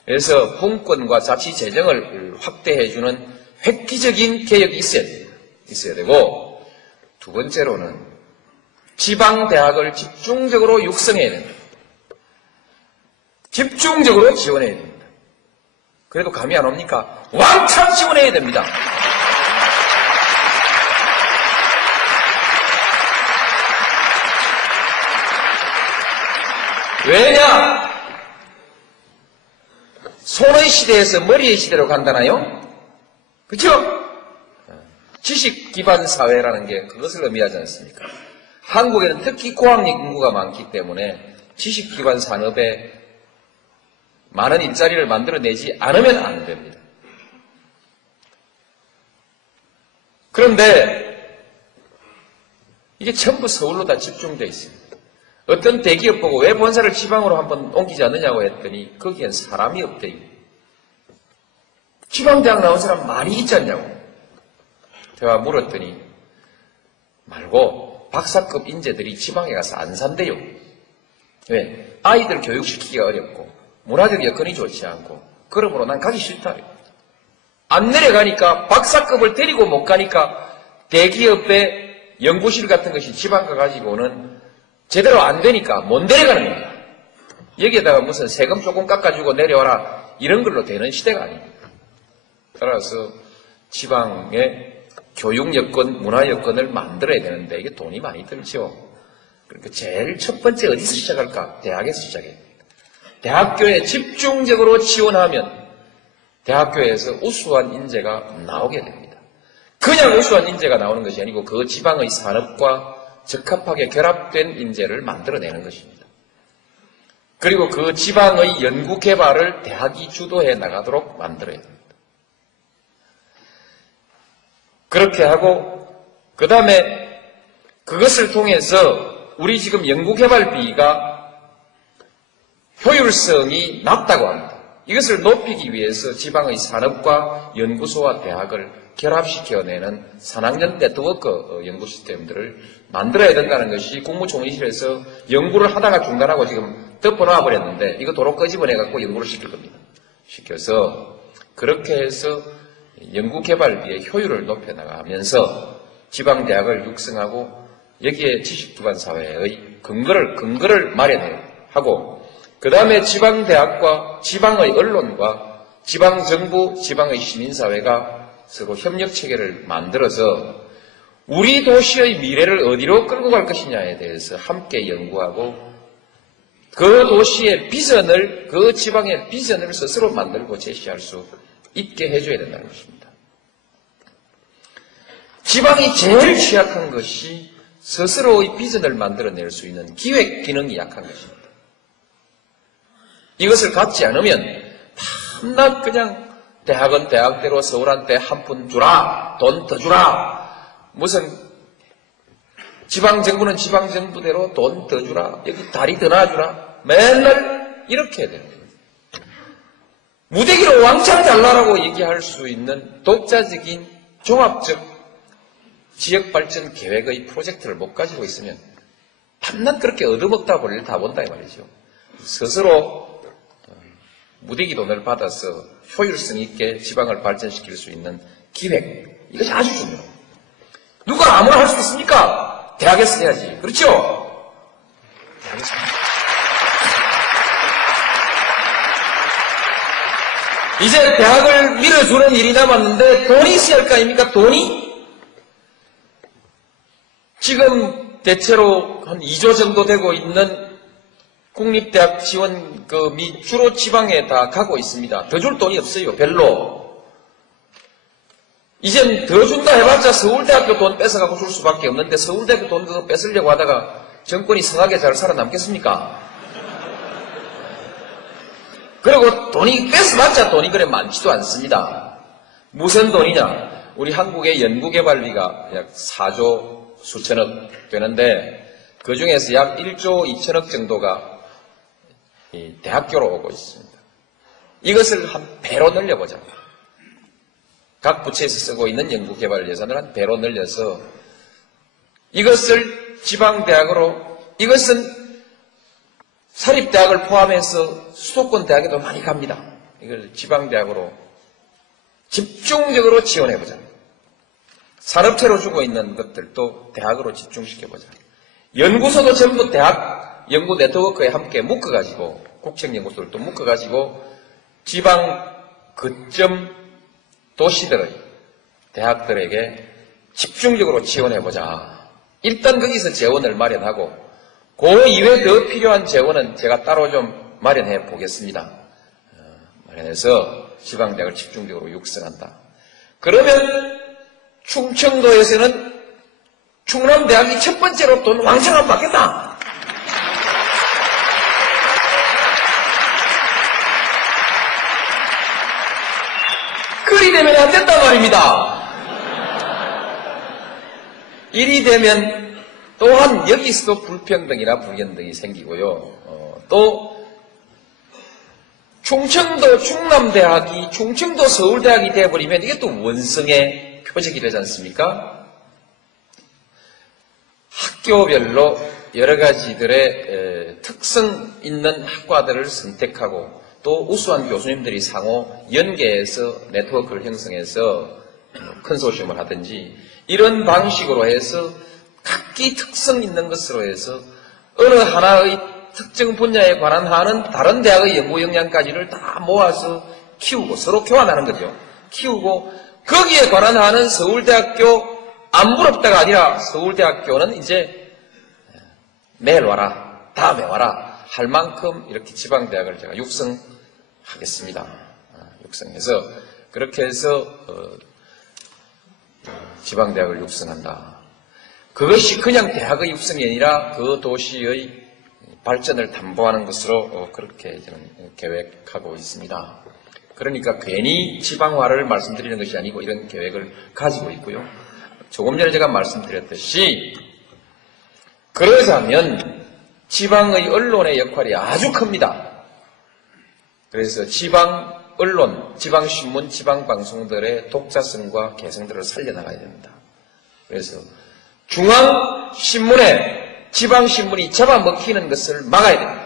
그래서 분권과 자치재정을 확대해주는 획기적인 개혁이 있어야 되고 두 번째로는 지방대학을 집중적으로 육성해야 됩니다. 집중적으로 지원해야 됩니다. 그래도 감이 안 옵니까? 왕창 지원해야 됩니다. 왜냐? 손의 시대에서 머리의 시대로 간다나요? 그렇죠? 지식 기반 사회라는 게 그것을 의미하지 않습니까? 한국에는 특히 고학력 인구가 많기 때문에 지식기반 산업에 많은 일자리를 만들어내지 않으면 안 됩니다. 그런데 이게 전부 서울로 다 집중되어 있습니다. 어떤 대기업 보고 왜 본사를 지방으로 한번 옮기지 않느냐고 했더니 거기엔 사람이 없대요. 지방대학 나온 사람 많이 있지 않냐고. 제가 물었더니 말고 박사급 인재들이 지방에 가서 안 산대요. 왜? 아이들 교육시키기가 어렵고 문화적 여건이 좋지 않고 그러므로 난 가기 싫다. 안 내려가니까 박사급을 데리고 못 가니까 대기업의 연구실 같은 것이 지방 가가지고는 제대로 안 되니까 못 내려가는 거야. 여기에다가 무슨 세금 조금 깎아주고 내려와라 이런 걸로 되는 시대가 아닙니다. 따라서 지방의 교육 여건, 문화 여건을 만들어야 되는데 이게 돈이 많이 들죠. 그러니까 제일 첫 번째 어디서 시작할까? 대학에서 시작해야 됩니다. 대학교에 집중적으로 지원하면 대학교에서 우수한 인재가 나오게 됩니다. 그냥 우수한 인재가 나오는 것이 아니고 그 지방의 산업과 적합하게 결합된 인재를 만들어내는 것입니다. 그리고 그 지방의 연구 개발을 대학이 주도해 나가도록 만들어야 됩니다. 그렇게 하고 그 다음에 그것을 통해서 우리 지금 연구개발비가 효율성이 낮다고 합니다. 이것을 높이기 위해서 지방의 산업과 연구소와 대학을 결합시켜내는 산학연 네트워크 연구 시스템들을 만들어야 된다는 것이 국무총리실에서 연구를 하다가 중단하고 지금 덮어놔 버렸는데 이거 도로 끄집어내갖고 연구를 시킬 겁니다. 시켜서 그렇게 해서 연구개발비의 효율을 높여나가면서 지방대학을 육성하고 여기에 지식기반 사회의 근거를 마련해야 하고 그 다음에 지방대학과 지방의 언론과 지방정부, 지방의 시민사회가 서로 협력체계를 만들어서 우리 도시의 미래를 어디로 끌고 갈 것이냐에 대해서 함께 연구하고 그 도시의 비전을, 그 지방의 비전을 스스로 만들고 제시할 수 있게 해줘야 된다는 것입니다. 지방이 제일 취약한 것이 스스로의 비전을 만들어낼 수 있는 기획 기능이 약한 것입니다. 이것을 갖지 않으면 밤낮 그냥 대학은 대학대로 서울한테 한 푼 주라, 돈 더 주라, 무슨 지방정부는 지방정부대로 돈 더 주라, 여기 다리 더 놔주라, 맨날 이렇게 해야 됩니다. 무대기로 왕창 잘라라고 얘기할 수 있는 독자적인 종합적 지역발전 계획의 프로젝트를 못 가지고 있으면 밤낮 그렇게 얻어먹다 볼일 다 본다 이 말이죠. 스스로 무대기 돈을 받아서 효율성 있게 지방을 발전시킬 수 있는 기획, 이것이 아주 중요합니다. 누가 아무나 할 수 있습니까? 대학에서 해야지. 그렇죠? 대학에서 이제 대학을 밀어주는 일이 남았는데 돈이 있어야 할 거 아닙니까? 돈이? 지금 대체로 한 2조 정도 되고 있는 국립대학 지원금이 주로 지방에 다 가고 있습니다. 더 줄 돈이 없어요. 별로. 이젠 더 준다 해봤자 서울대학교 돈 뺏어가고 줄 수밖에 없는데 서울대학교 돈 그거 뺏으려고 하다가 정권이 성하게 잘 살아남겠습니까? 그리고 돈이 뺏어봤자 돈이 그래 많지도 않습니다. 무슨 돈이냐? 우리 한국의 연구개발비가 약 4조 수천억 되는데 그 중에서 약 1조 2천억 정도가 대학교로 오고 있습니다. 이것을 한 배로 늘려보자. 각 부처에서 쓰고 있는 연구개발 예산을 한 배로 늘려서 이것을 지방대학으로, 이것은 사립대학을 포함해서 수도권 대학에도 많이 갑니다. 이걸 지방대학으로 집중적으로 지원해보자. 산업체로 주고 있는 것들도 대학으로 집중시켜보자. 연구소도 전부 대학 연구 네트워크에 함께 묶어가지고, 국책연구소를 또 묶어가지고 지방 거점 도시들의 대학들에게 집중적으로 지원해보자. 일단 거기서 재원을 마련하고 그 이외에 더 필요한 재원은 제가 따로 좀 마련해 보겠습니다. 마련해서 지방대학을 집중적으로 육성한다. 그러면 충청도에서는 충남대학이 첫 번째로 돈 왕창 안 받겠다. 그리 되면 안 된단 말입니다. 이리 되면 또한 여기서도 불평등이나 불연등이 생기고요. 또 충청도 충남대학이 충청도 서울대학이 되어버리면 이게 또 원성의 표적이 되지 않습니까? 학교별로 여러 가지들의 특성 있는 학과들을 선택하고 또 우수한 교수님들이 상호 연계해서 네트워크를 형성해서 컨소시엄을 하든지 이런 방식으로 해서 각기 특성 있는 것으로 해서 어느 하나의 특정 분야에 관한 하는 다른 대학의 연구 역량까지를 다 모아서 키우고 서로 교환하는 거죠. 키우고 거기에 관한 하는 서울대학교 안 부럽다가 아니라 서울대학교는 이제 매일 와라, 다음에 와라 할 만큼 이렇게 지방대학을 제가 육성하겠습니다. 육성해서 그렇게 해서 지방대학을 육성한다. 그것이 그냥 대학의 육성이 아니라 그 도시의 발전을 담보하는 것으로 그렇게 저는 계획하고 있습니다. 그러니까 괜히 지방화를 말씀드리는 것이 아니고 이런 계획을 가지고 있고요. 조금 전에 제가 말씀드렸듯이 그러자면 지방의 언론의 역할이 아주 큽니다. 그래서 지방 언론, 지방신문, 지방방송들의 독자성과 개성들을 살려나가야 됩니다. 그래서 중앙신문에 지방신문이 잡아먹히는 것을 막아야 됩니다.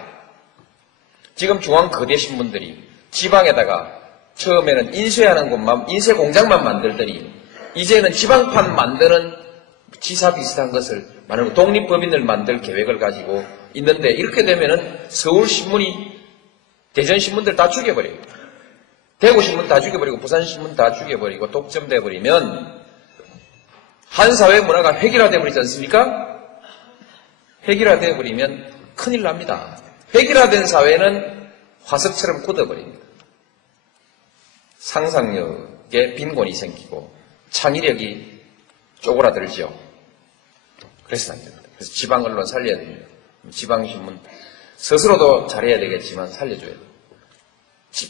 지금 중앙거대신문들이 지방에다가 처음에는 인쇄하는 곳만, 인쇄공장만 만들더니 이제는 지방판 만드는 지사 비슷한 것을 만들고 독립법인을 만들 계획을 가지고 있는데 이렇게 되면은 서울신문이 대전신문들 다 죽여버려요. 대구신문 다 죽여버리고 부산신문 다 죽여버리고 독점돼버리면 한 사회 문화가 획일화돼 버리지 않습니까? 획일화돼 버리면 큰일 납니다. 획일화된 사회는 화석처럼 굳어버립니다. 상상력에 빈곤이 생기고 창의력이 쪼그라들죠. 그래서 안 됩니다. 그래서 지방 언론 살려야 됩니다. 지방신문 스스로도 잘해야 되겠지만 살려줘야 돼요.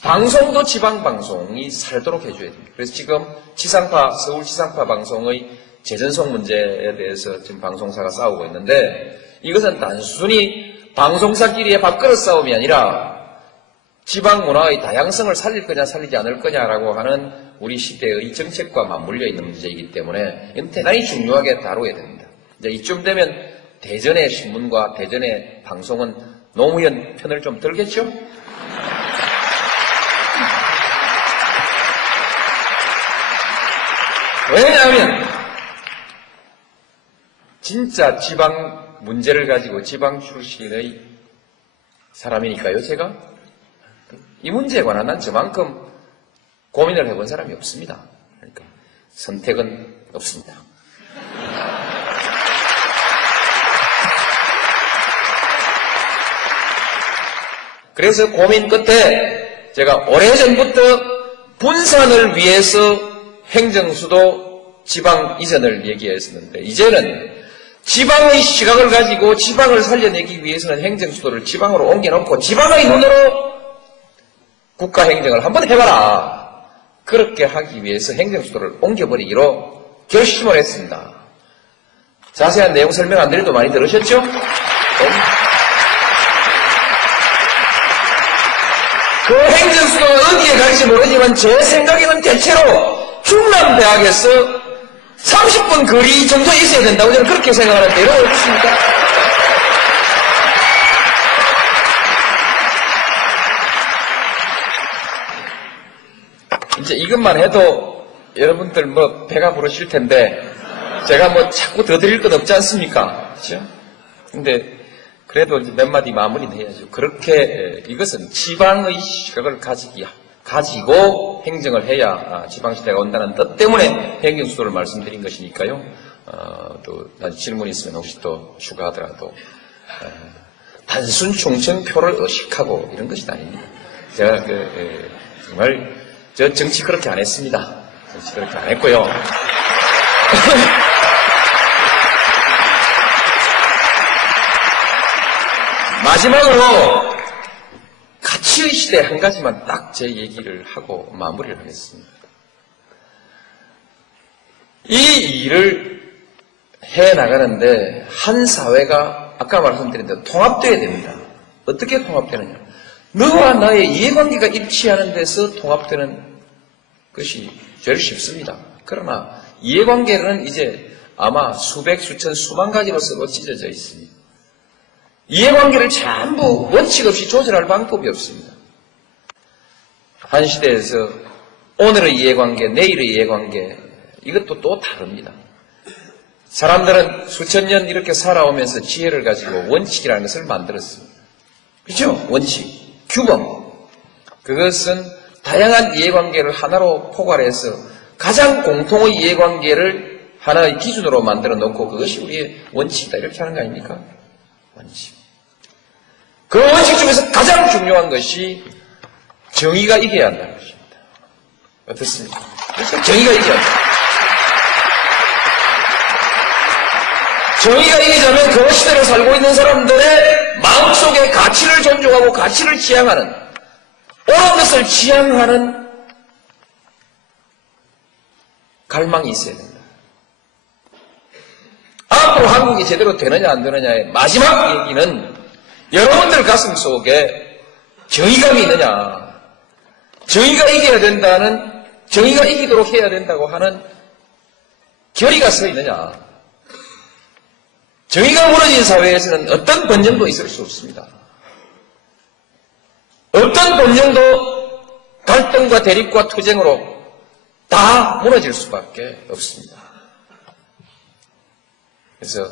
방송도 지방방송이 살도록 해줘야 됩니다. 그래서 지금 서울 지상파 방송의 재전송 문제에 대해서 지금 방송사가 싸우고 있는데 이것은 단순히 방송사끼리의 밥그릇 싸움이 아니라 지방 문화의 다양성을 살릴 거냐 살리지 않을 거냐라고 하는 우리 시대의 정책과 맞물려 있는 문제이기 때문에 이건 대단히 중요하게 다뤄야 됩니다. 이제 이쯤 되면 대전의 신문과 대전의 방송은 노무현 편을 좀 들겠죠? 왜냐하면 진짜 지방 문제를 가지고 지방 출신의 사람이니까요, 제가. 이 문제에 관한 난 저만큼 고민을 해본 사람이 없습니다. 그러니까 선택은 없습니다. 그래서 고민 끝에 제가 오래전부터 분산을 위해서 행정수도 지방 이전을 얘기했었는데 이제는 지방의 시각을 가지고 지방을 살려내기 위해서는 행정수도를 지방으로 옮겨놓고 지방의 눈으로 국가행정을 한번 해봐라. 그렇게 하기 위해서 행정수도를 옮겨버리기로 결심을 했습니다. 자세한 내용 설명 안 드려도 많이 들으셨죠? 그 행정수도가 어디에 갈지 모르지만 제 생각에는 대체로 충남대학에서 30분 거리 정도에 있어야 된다고 저는 그렇게 생각하는데 이런 거 어떻습니까? 이제 이것만 해도 여러분들 뭐 배가 부르실 텐데 제가 뭐 자꾸 더 드릴 건 없지 않습니까? 그렇죠? 근데 그래도 이제 몇 마디 마무리는 해야죠. 그렇게 이것은 지방의 시각을 가지고 행정을 해야 지방시대가 온다는 뜻 때문에 행정수도를 말씀드린 것이니까요. 또 질문이 있으면 혹시 또 추가하더라도 단순 충청표를 의식하고 이런 것이 아닙니다. 제가 정말 저 정치 그렇게 안 했습니다. 정치 그렇게 안 했고요. 마지막으로 가치의 시대 한 가지만 딱 제 얘기를 하고 마무리를 하겠습니다. 이 일을 해나가는데 한 사회가 아까 말씀드린 대로 통합되어야 됩니다. 어떻게 통합되느냐? 너와 나의 이해관계가 일치하는 데서 통합되는 것이 제일 쉽습니다. 그러나 이해관계는 이제 아마 수백, 수천, 수만 가지로서 찢어져 있습니다. 이해관계를 전부 원칙 없이 조절할 방법이 없습니다. 한 시대에서 오늘의 이해관계, 내일의 이해관계, 이것도 또 다릅니다. 사람들은 수천 년 이렇게 살아오면서 지혜를 가지고 원칙이라는 것을 만들었습니다. 그렇죠? 원칙, 규범. 그것은 다양한 이해관계를 하나로 포괄해서 가장 공통의 이해관계를 하나의 기준으로 만들어 놓고 그것이 우리의 원칙이다. 이렇게 하는 거 아닙니까? 원칙. 그 원칙 중에서 가장 중요한 것이 정의가 이겨야 한다는 것입니다. 어떻습니까? 그래서 정의가 이겨야 한다. 정의가 이기자면 그 시대를 살고 있는 사람들의 마음속에 가치를 존중하고 가치를 지향하는, 옳은 것을 지향하는 갈망이 있어야 된다. 앞으로 한국이 제대로 되느냐 안 되느냐의 마지막 얘기는 여러분들 가슴 속에 정의감이 있느냐, 정의가 이겨야 된다는, 정의가 이기도록 해야 된다고 하는 결의가 서 있느냐. 정의가 무너진 사회에서는 어떤 번영도 있을 수 없습니다. 어떤 번영도 갈등과 대립과 투쟁으로 다 무너질 수밖에 없습니다. 그래서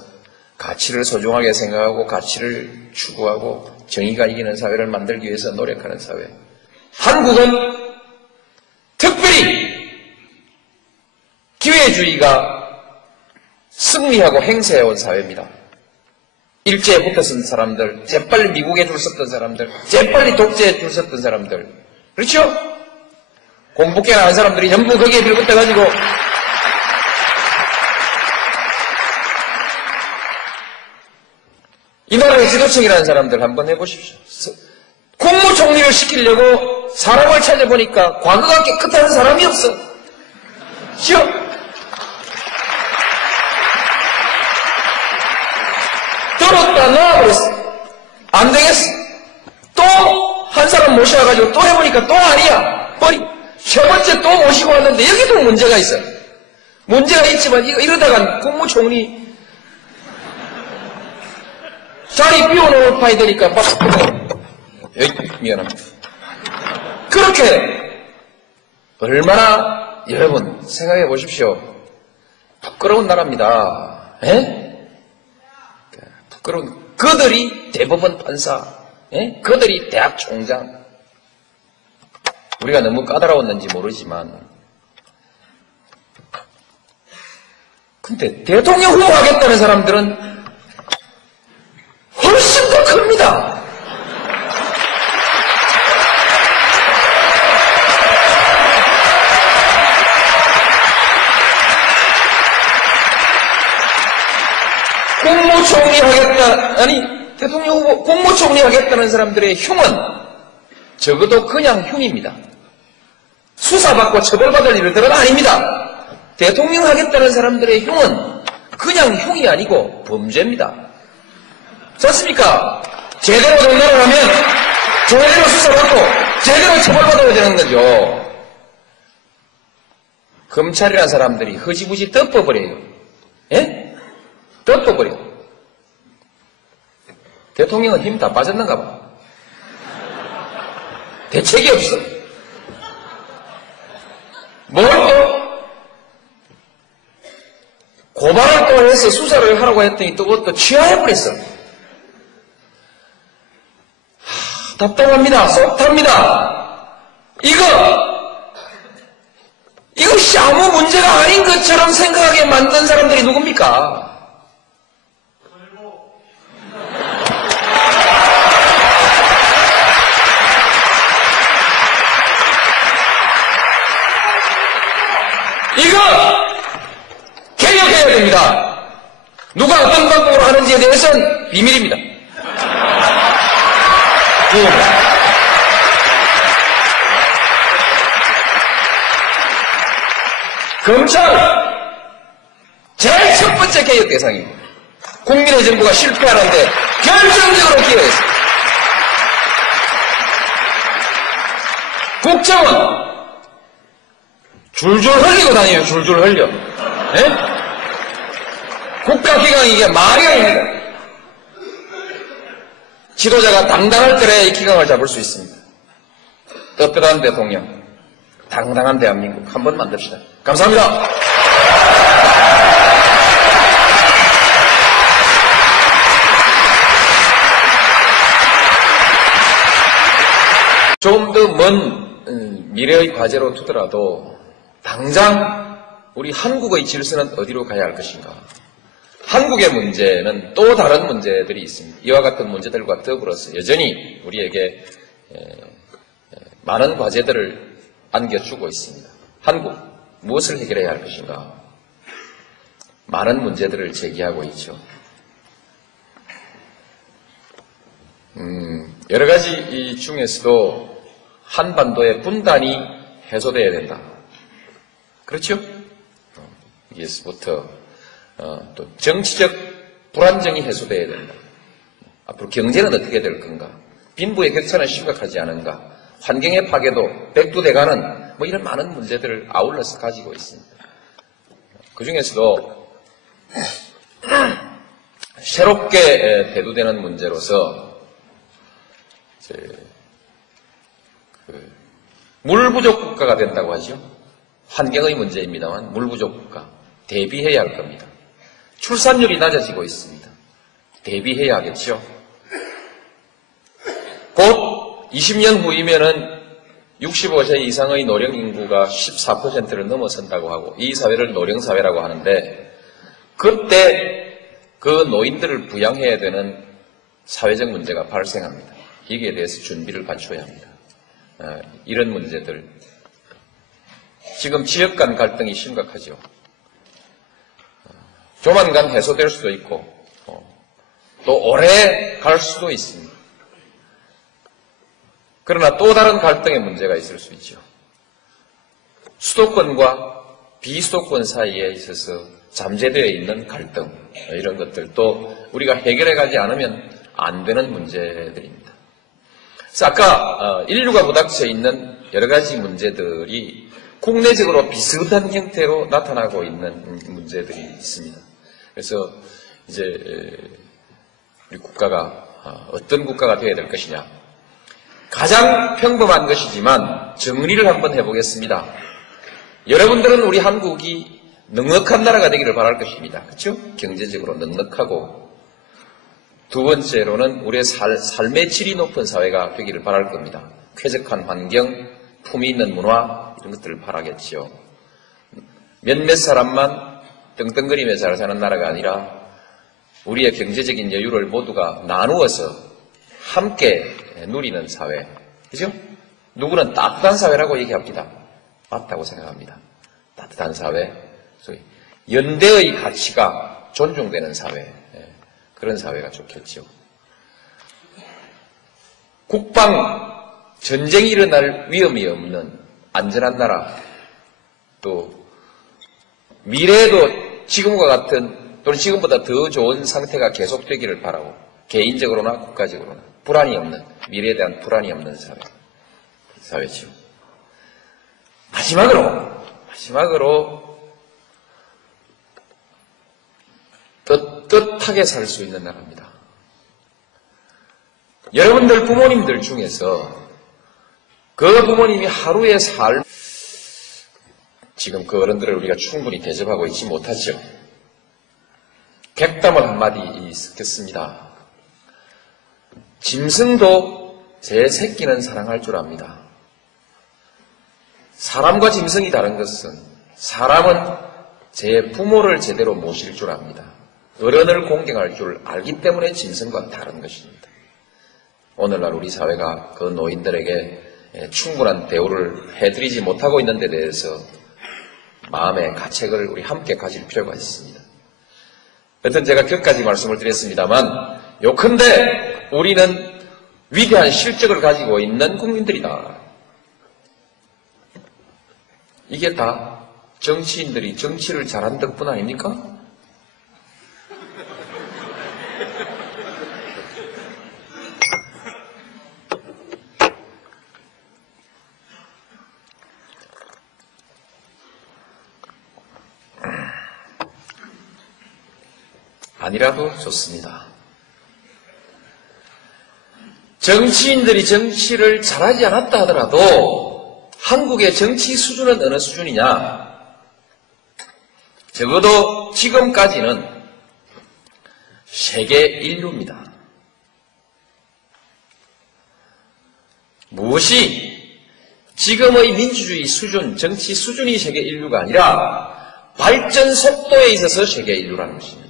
가치를 소중하게 생각하고 가치를 추구하고 정의가 이기는 사회를 만들기 위해서 노력하는 사회. 한국은 특별히 기회주의가 승리하고 행세해온 사회입니다. 일제에 붙어선 사람들, 재빨리 미국에 줄 섰던 사람들, 재빨리 독재에 줄 섰던 사람들, 그렇죠? 공부깨나 한 사람들이 전부 거기에 빌붙어가지고 이 나라의 지도층이라는 사람들 한번 해보십시오. 국무총리를 시키려고 사람을 찾아보니까 과거가 깨끗한 사람이 없어. 쉬어. 들었다 놔버렸어. 안 되겠어. 또 한 사람 모셔와가지고 또 해보니까 또 아니야. 버리. 세 번째 또 모시고 왔는데 여기도 문제가 있어. 문제가 있지만 이러다가 국무총리 자리 비워놓을 판이 되니까 막 미안합니다. 그렇게 얼마나 여러분 생각해 보십시오. 부끄러운 나라입니다. 에? 부끄러운 그들이 대법원 판사, 에? 그들이 대학 총장. 우리가 너무 까다로웠는지 모르지만 근데 대통령 후보 하겠다는 사람들은 훨씬 더 큽니다. 국무총리 하겠다, 아니, 대통령 후보, 국무총리 하겠다는 사람들의 흉은 적어도 그냥 흉입니다. 수사받고 처벌받을 일들은 아닙니다. 대통령 하겠다는 사람들의 흉은 그냥 흉이 아니고 범죄입니다. 좋습니까? 제대로 정당을 하면 제대로 수사받고 제대로 처벌받아야 되는 거죠. 검찰이라는 사람들이 허지부지 덮어버려요. 예? 덮어버려. 대통령은 힘 다 빠졌는가 봐. 대책이 없어. 뭘 또? 고발을 또 해서 수사를 하라고 했더니 또 그것도 취하해버렸어. 답답합니다. 속 탑니다. 이것이 아무 문제가 아닌 것처럼 생각하게 만든 사람들이 누굽니까? 이거 개혁해야 됩니다. 누가 어떤 방법으로 하는지에 대해서는 비밀입니다. 검찰 제일 첫 번째 개혁 대상입니다. 국민의 정부가 실패하는데 결정적으로 기여했습니다. 국정은 줄줄 흘리고 다녀요. 줄줄 흘려. 네? 국가기관이 이게 말이 아닙니다. 지도자가 당당할 때에 이 기강을 잡을 수 있습니다. 떳떳한 대통령, 당당한 대한민국 한번 만듭시다. 감사합니다. 좀 더 먼 미래의 과제로 두더라도 당장 우리 한국의 질서는 어디로 가야 할 것인가? 한국의 문제는 또 다른 문제들이 있습니다. 이와 같은 문제들과 더불어서 여전히 우리에게 많은 과제들을 안겨주고 있습니다. 한국, 무엇을 해결해야 할 것인가? 많은 문제들을 제기하고 있죠. 여러 가지 중에서도 한반도의 분단이 해소되어야 된다. 그렇죠? 여기서부터 또 정치적 불안정이 해소되어야 된다. 앞으로 경제는 어떻게 될 건가? 빈부의 격차는 심각하지 않은가? 환경의 파괴도 백두대간은 뭐 이런 많은 문제들을 아울러서 가지고 있습니다. 그 중에서도 새롭게 대두되는 문제로서 물 부족 국가가 된다고 하죠. 환경의 문제입니다만 물 부족 국가 대비해야 할 겁니다. 출산율이 낮아지고 있습니다. 대비해야 하겠죠. 곧 20년 후이면은 65세 이상의 노령 인구가 14%를 넘어선다고 하고 이 사회를 노령사회라고 하는데 그때 그 노인들을 부양해야 되는 사회적 문제가 발생합니다. 여기에 대해서 준비를 갖춰야 합니다. 이런 문제들. 지금 지역 간 갈등이 심각하죠. 조만간 해소될 수도 있고 또 오래 갈 수도 있습니다. 그러나 또 다른 갈등의 문제가 있을 수 있죠. 수도권과 비수도권 사이에 있어서 잠재되어 있는 갈등, 이런 것들도 우리가 해결해 가지 않으면 안 되는 문제들입니다. 그래서 아까 인류가 부닥쳐 있는 여러 가지 문제들이 국내적으로 비슷한 형태로 나타나고 있는 문제들이 있습니다. 그래서 이제 우리 국가가 어떤 국가가 되어야 될 것이냐. 가장 평범한 것이지만 정리를 한번 해보겠습니다. 여러분들은 우리 한국이 넉넉한 나라가 되기를 바랄 것입니다. 그렇죠? 경제적으로 넉넉하고 두 번째로는 우리의 삶의 질이 높은 사회가 되기를 바랄 겁니다. 쾌적한 환경, 품위 있는 문화 이런 것들을 바라겠죠. 몇몇 사람만 떵떵거리며 잘 사는 나라가 아니라 우리의 경제적인 여유를 모두가 나누어서 함께 누리는 사회. 그죠? 누구는 따뜻한 사회라고 얘기합니다. 맞다고 생각합니다. 따뜻한 사회. 소위 연대의 가치가 존중되는 사회. 그런 사회가 좋겠죠. 국방, 전쟁이 일어날 위험이 없는 안전한 나라. 또 미래에도 지금과 같은 또는 지금보다 더 좋은 상태가 계속되기를 바라고 개인적으로나 국가적으로나 불안이 없는, 미래에 대한 불안이 없는 사회죠. 마지막으로 떳떳하게 살 수 있는 나라입니다. 여러분들 부모님들 중에서 그 부모님이 하루의 삶, 지금 그 어른들을 우리가 충분히 대접하고 있지 못하죠. 객담을 한마디 있겠습니다. 짐승도 제 새끼는 사랑할 줄 압니다. 사람과 짐승이 다른 것은 사람은 제 부모를 제대로 모실 줄 압니다. 어른을 공경할 줄 알기 때문에 짐승과 다른 것입니다. 오늘날 우리 사회가 그 노인들에게 충분한 대우를 해드리지 못하고 있는 데 대해서 마음의 가책을 우리 함께 가질 필요가 있습니다. 여튼 제가 끝까지 말씀을 드렸습니다만 요컨대 우리는 위대한 실적을 가지고 있는 국민들이다. 이게 다 정치인들이 정치를 잘한 덕분 아닙니까? 아니라도 좋습니다. 정치인들이 정치를 잘하지 않았다 하더라도 한국의 정치 수준은 어느 수준이냐? 적어도 지금까지는 세계 인류입니다. 무엇이 지금의 민주주의 수준, 정치 수준이 세계 인류가 아니라 발전 속도에 있어서 세계 인류라는 것입니다.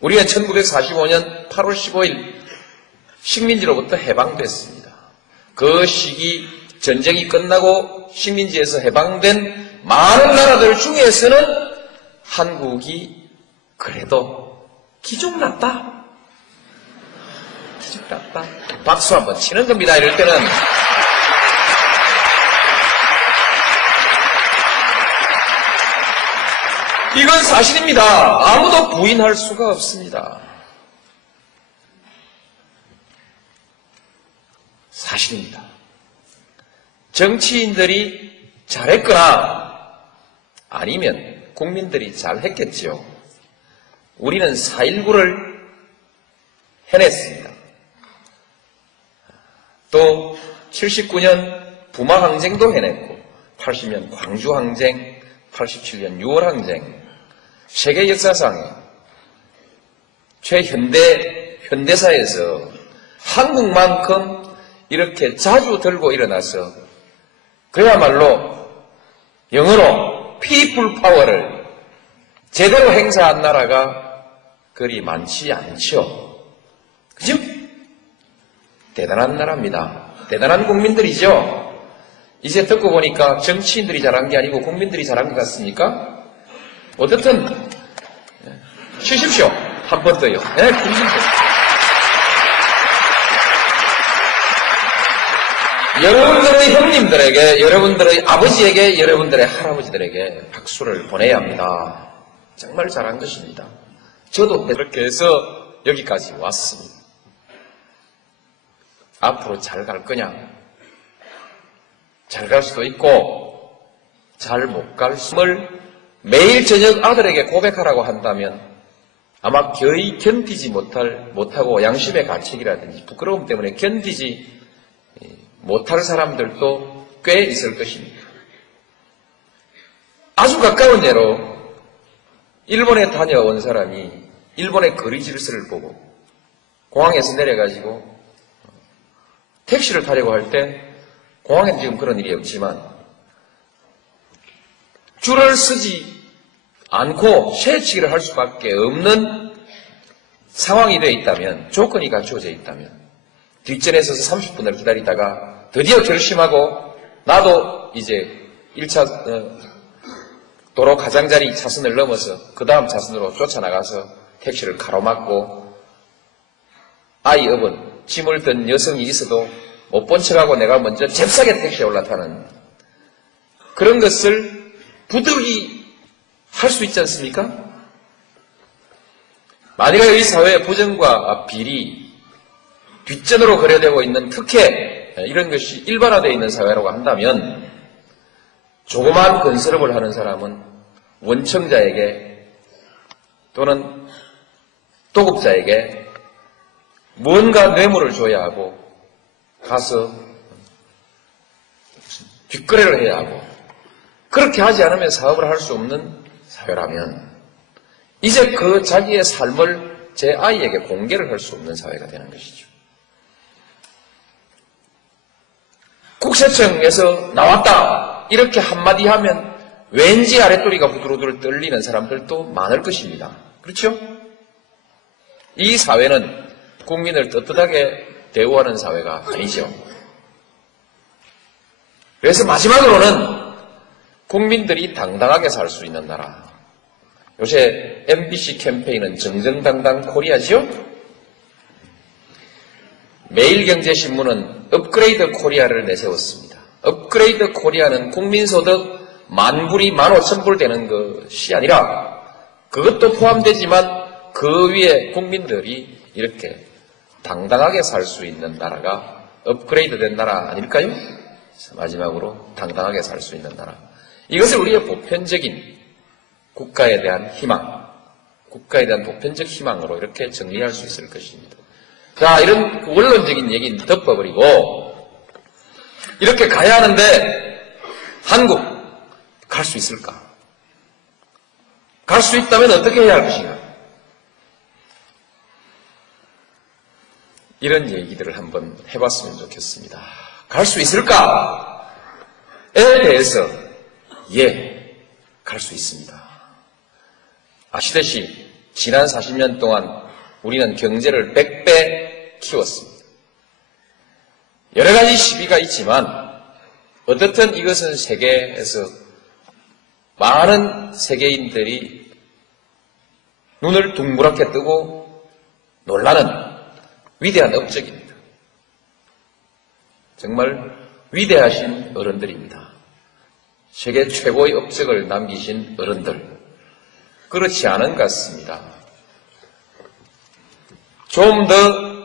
우리는 1945년 8월 15일 식민지로부터 해방됐습니다. 그 시기 전쟁이 끝나고 식민지에서 해방된 많은 나라들 중에서는 한국이 그래도 기죽났다. 기죽났다. 박수 한번 치는 겁니다. 이럴 때는. 이건 사실입니다. 아무도 부인할 수가 없습니다. 사실입니다. 정치인들이 잘했거나 아니면 국민들이 잘했겠죠. 우리는 4.19를 해냈습니다. 또 79년 부마항쟁도 해냈고 80년 광주항쟁, 87년 6월항쟁, 세계 역사상에 현대사에서 한국만큼 이렇게 자주 들고 일어나서 그야말로 영어로 people power를 제대로 행사한 나라가 그리 많지 않죠. 그죠? 대단한 나라입니다. 대단한 국민들이죠. 이제 듣고 보니까 정치인들이 잘한 게 아니고 국민들이 잘한 것 같습니까? 어쨌든 쉬십시오. 한 번 더요. 네, 여러분들의 형님들에게, 여러분들의 아버지에게, 여러분들의 할아버지들에게 박수를 보내야 합니다. 정말 잘한 것입니다. 저도 그렇게 해서 여기까지 왔습니다. 앞으로 잘 갈 거냐? 잘 갈 수도 있고 잘 못 갈 수를 매일 저녁 아들에게 고백하라고 한다면 아마 거의 견디지 못하고 양심의 가책이라든지 부끄러움 때문에 견디지 못할 사람들도 꽤 있을 것입니다. 아주 가까운 예로 일본에 다녀온 사람이 일본의 거리 질서를 보고 공항에서 내려가지고 택시를 타려고 할 때 공항에는 지금 그런 일이 없지만 줄을 서지 않고 쇠치기를 할 수밖에 없는 상황이 되어 있다면, 조건이 갖추어져 있다면 뒷전에 서서 30분을 기다리다가 드디어 결심하고 나도 이제 1차 도로 가장자리 차선을 넘어서 그 다음 차선으로 쫓아나가서 택시를 가로막고 아이 업은 짐을 든 여성이 있어도 못 본 척하고 내가 먼저 잽싸게 택시에 올라타는 그런 것을 부득이 할 수 있지 않습니까? 만약에 이 사회의 부정과 비리, 뒷전으로 거래되고 있는 특혜, 이런 것이 일반화되어 있는 사회라고 한다면 조그만 건설업을 하는 사람은 원청자에게 또는 도급자에게 뭔가 뇌물을 줘야 하고 가서 뒷거래를 해야 하고 그렇게 하지 않으면 사업을 할 수 없는 사회라면 이제 그 자기의 삶을 제 아이에게 공개를 할 수 없는 사회가 되는 것이죠. 국세청에서 나왔다 이렇게 한마디 하면 왠지 아랫도리가 후두루두루 떨리는 사람들도 많을 것입니다. 그렇죠? 이 사회는 국민을 떳떳하게 대우하는 사회가 아니죠. 그래서 마지막으로는 국민들이 당당하게 살 수 있는 나라. 요새 MBC 캠페인은 정정당당 코리아죠? 매일경제신문은 업그레이드 코리아를 내세웠습니다. 업그레이드 코리아는 국민소득 10,000불이 15,000불 되는 것이 아니라 그것도 포함되지만 그 위에 국민들이 이렇게 당당하게 살 수 있는 나라가 업그레이드 된 나라 아닐까요? 마지막으로 당당하게 살 수 있는 나라. 이것을 우리의 보편적인 국가에 대한 희망, 국가에 대한 보편적 희망으로 이렇게 정리할 수 있을 것입니다. 자, 이런 원론적인 얘기는 덮어버리고 이렇게 가야 하는데 한국 갈 수 있을까? 갈 수 있다면 어떻게 해야 할 것인가? 이런 얘기들을 한번 해봤으면 좋겠습니다. 갈 수 있을까? 에 대해서 갈 수 있습니다. 아시듯이 지난 40년 동안 우리는 경제를 100배 키웠습니다. 여러 가지 시비가 있지만 어떻든 이것은 세계에서 많은 세계인들이 눈을 둥그렇게 뜨고 놀라는 위대한 업적입니다. 정말 위대하신 어른들입니다. 세계 최고의 업적을 남기신 어른들. 그렇지 않은 것 같습니다. 좀 더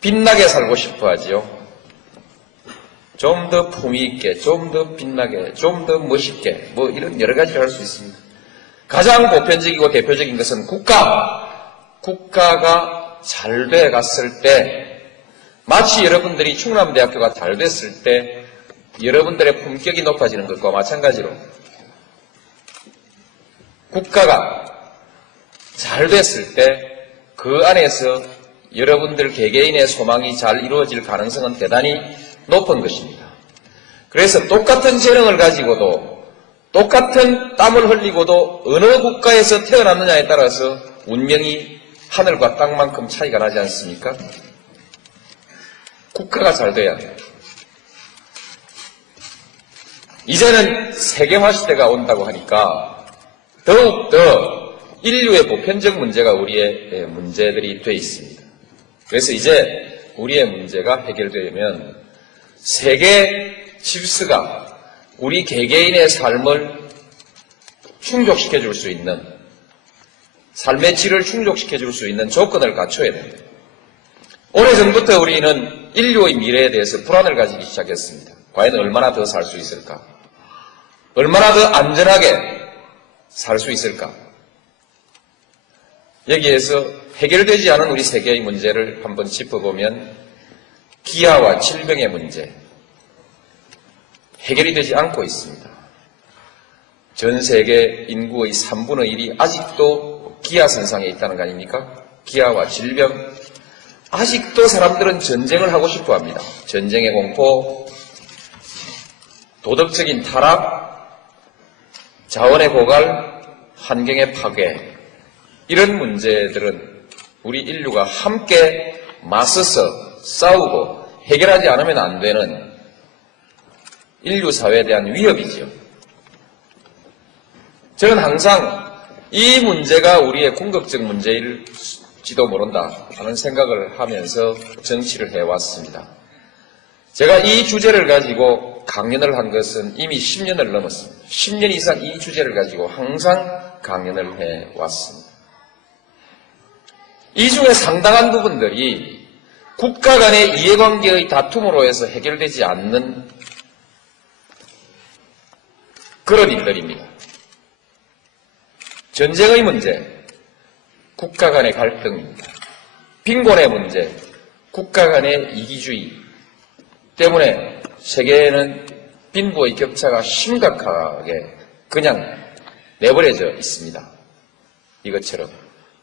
빛나게 살고 싶어 하지요. 좀 더 품위 있게, 좀 더 빛나게, 좀 더 멋있게, 뭐 이런 여러 가지를 할 수 있습니다. 가장 보편적이고 대표적인 것은 국가가 잘 돼 갔을 때, 마치 여러분들이 충남대학교가 잘 됐을 때 여러분들의 품격이 높아지는 것과 마찬가지로 국가가 잘 됐을 때 그 안에서 여러분들 개개인의 소망이 잘 이루어질 가능성은 대단히 높은 것입니다. 그래서 똑같은 재능을 가지고도 똑같은 땀을 흘리고도 어느 국가에서 태어났느냐에 따라서 운명이 하늘과 땅만큼 차이가 나지 않습니까? 국가가 잘 돼야 돼요. 이제는 세계화 시대가 온다고 하니까 더욱더 인류의 보편적 문제가 우리의 문제들이 돼 있습니다. 그래서 이제 우리의 문제가 해결되면 세계 질서가 우리 개개인의 삶을 충족시켜 줄 수 있는, 삶의 질을 충족시켜 줄 수 있는 조건을 갖춰야 됩니다. 오래전부터 우리는 인류의 미래에 대해서 불안을 가지기 시작했습니다. 과연 얼마나 더 살 수 있을까? 얼마나 더 안전하게 살 수 있을까? 여기에서 해결되지 않은 우리 세계의 문제를 한번 짚어보면 기아와 질병의 문제, 해결이 되지 않고 있습니다. 전 세계 인구의 3분의 1이 아직도 기아 선상에 있다는 거 아닙니까? 기아와 질병. 아직도 사람들은 전쟁을 하고 싶어 합니다. 전쟁의 공포, 도덕적인 타락, 자원의 고갈, 환경의 파괴, 이런 문제들은 우리 인류가 함께 맞서서 싸우고 해결하지 않으면 안 되는 인류 사회에 대한 위협이죠. 저는 항상 이 문제가 우리의 궁극적 문제일지도 모른다 하는 생각을 하면서 정치를 해왔습니다. 제가 이 주제를 가지고 강연을 한 것은 이미 10년을 넘었습니다. 10년 이상 이 주제를 가지고 항상 강연을 해왔습니다. 이 중에 상당한 부분들이 국가 간의 이해관계의 다툼으로 해서 해결되지 않는 그런 일들입니다. 전쟁의 문제, 국가 간의 갈등입니다. 빈곤의 문제, 국가 간의 이기주의 때문에 세계에는 빈부의 격차가 심각하게 그냥 내버려져 있습니다. 이것처럼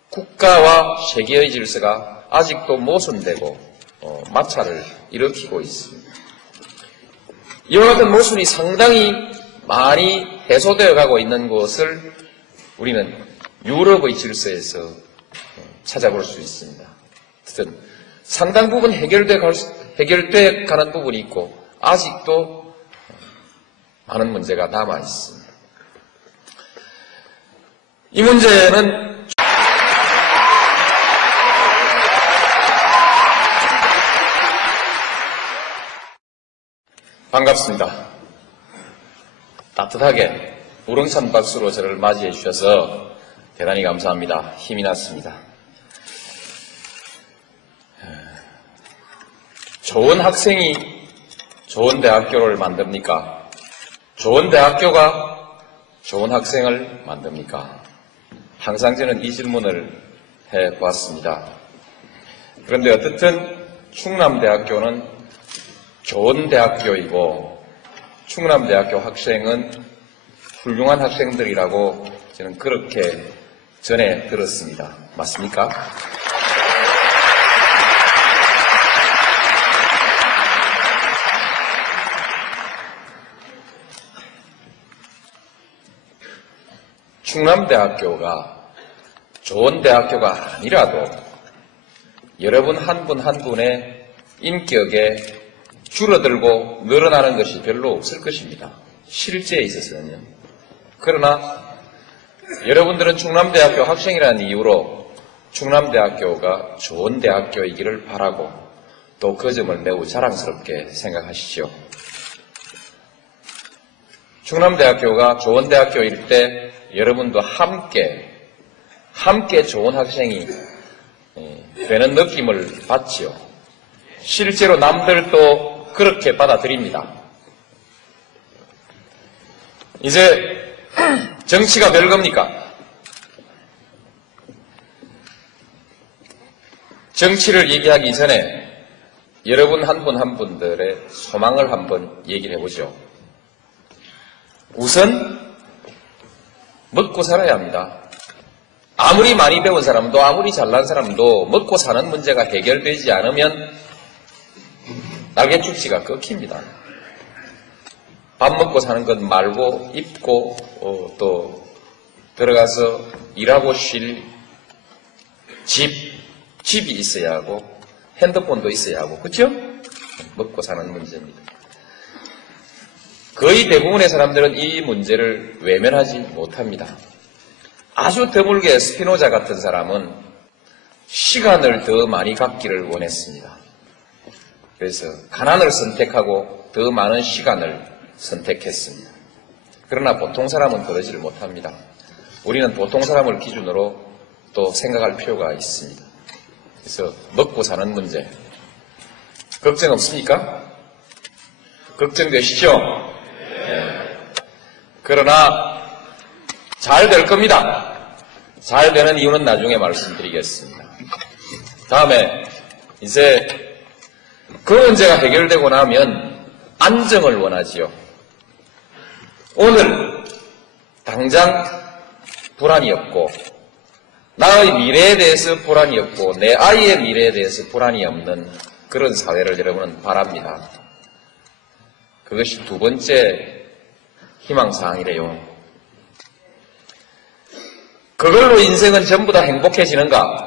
국가와 세계의 질서가 아직도 모순되고 마찰을 일으키고 있습니다. 이와 같은 모순이 상당히 많이 해소되어 가고 있는 것을 우리는 유럽의 질서에서 찾아볼 수 있습니다. 어쨌든 상당 부분 해결돼 가는 부분이 있고 아직도 많은 문제가 남아 있습니다. 이 문제는 반갑습니다. 따뜻하게 우렁찬 박수로 저를 맞이해 주셔서 대단히 감사합니다. 힘이 났습니다. 좋은 학생이 좋은 대학교를 만듭니까? 좋은 대학교가 좋은 학생을 만듭니까? 항상 저는 이 질문을 해보았습니다. 그런데 어떻든 충남대학교는 좋은 대학교이고 충남대학교 학생은 훌륭한 학생들이라고 저는 그렇게 전해 들었습니다. 맞습니까? 충남대학교가 좋은 대학교가 아니라도 여러분 한 분 한 분의 인격에 줄어들고 늘어나는 것이 별로 없을 것입니다. 실제에 있어서는요. 그러나 여러분들은 충남대학교 학생이라는 이유로 충남대학교가 좋은 대학교이기를 바라고 또 그 점을 매우 자랑스럽게 생각하시죠. 충남대학교가 좋은 대학교일 때 여러분도 함께 좋은 학생이 되는 느낌을 받지요. 실제로 남들도 그렇게 받아들입니다. 이제 정치가 별겁니까? 정치를 얘기하기 전에 여러분 한 분 한 분들의 소망을 한번 얘기를 해보죠. 우선 먹고 살아야 합니다. 아무리 많이 배운 사람도 아무리 잘난 사람도 먹고 사는 문제가 해결되지 않으면 날개축지가 꺾입니다. 밥 먹고 사는 것 말고 입고 또 들어가서 일하고 쉴 집이 있어야 하고 핸드폰도 있어야 하고 그렇죠? 먹고 사는 문제입니다. 거의 대부분의 사람들은 이 문제를 외면하지 못합니다. 아주 드물게 스피노자 같은 사람은 시간을 더 많이 갖기를 원했습니다. 그래서 가난을 선택하고 더 많은 시간을 선택했습니다. 그러나 보통 사람은 그러지를 못합니다. 우리는 보통 사람을 기준으로 또 생각할 필요가 있습니다. 그래서 먹고 사는 문제 걱정 없습니까? 걱정되시죠? 네. 그러나 잘 될 겁니다. 잘 되는 이유는 나중에 말씀드리겠습니다. 다음에 이제 그 문제가 해결되고 나면 안정을 원하지요. 오늘 당장 불안이 없고 나의 미래에 대해서 불안이 없고 내 아이의 미래에 대해서 불안이 없는 그런 사회를 여러분은 바랍니다. 그것이 두 번째 희망사항이래요. 그걸로 인생은 전부 다 행복해지는가?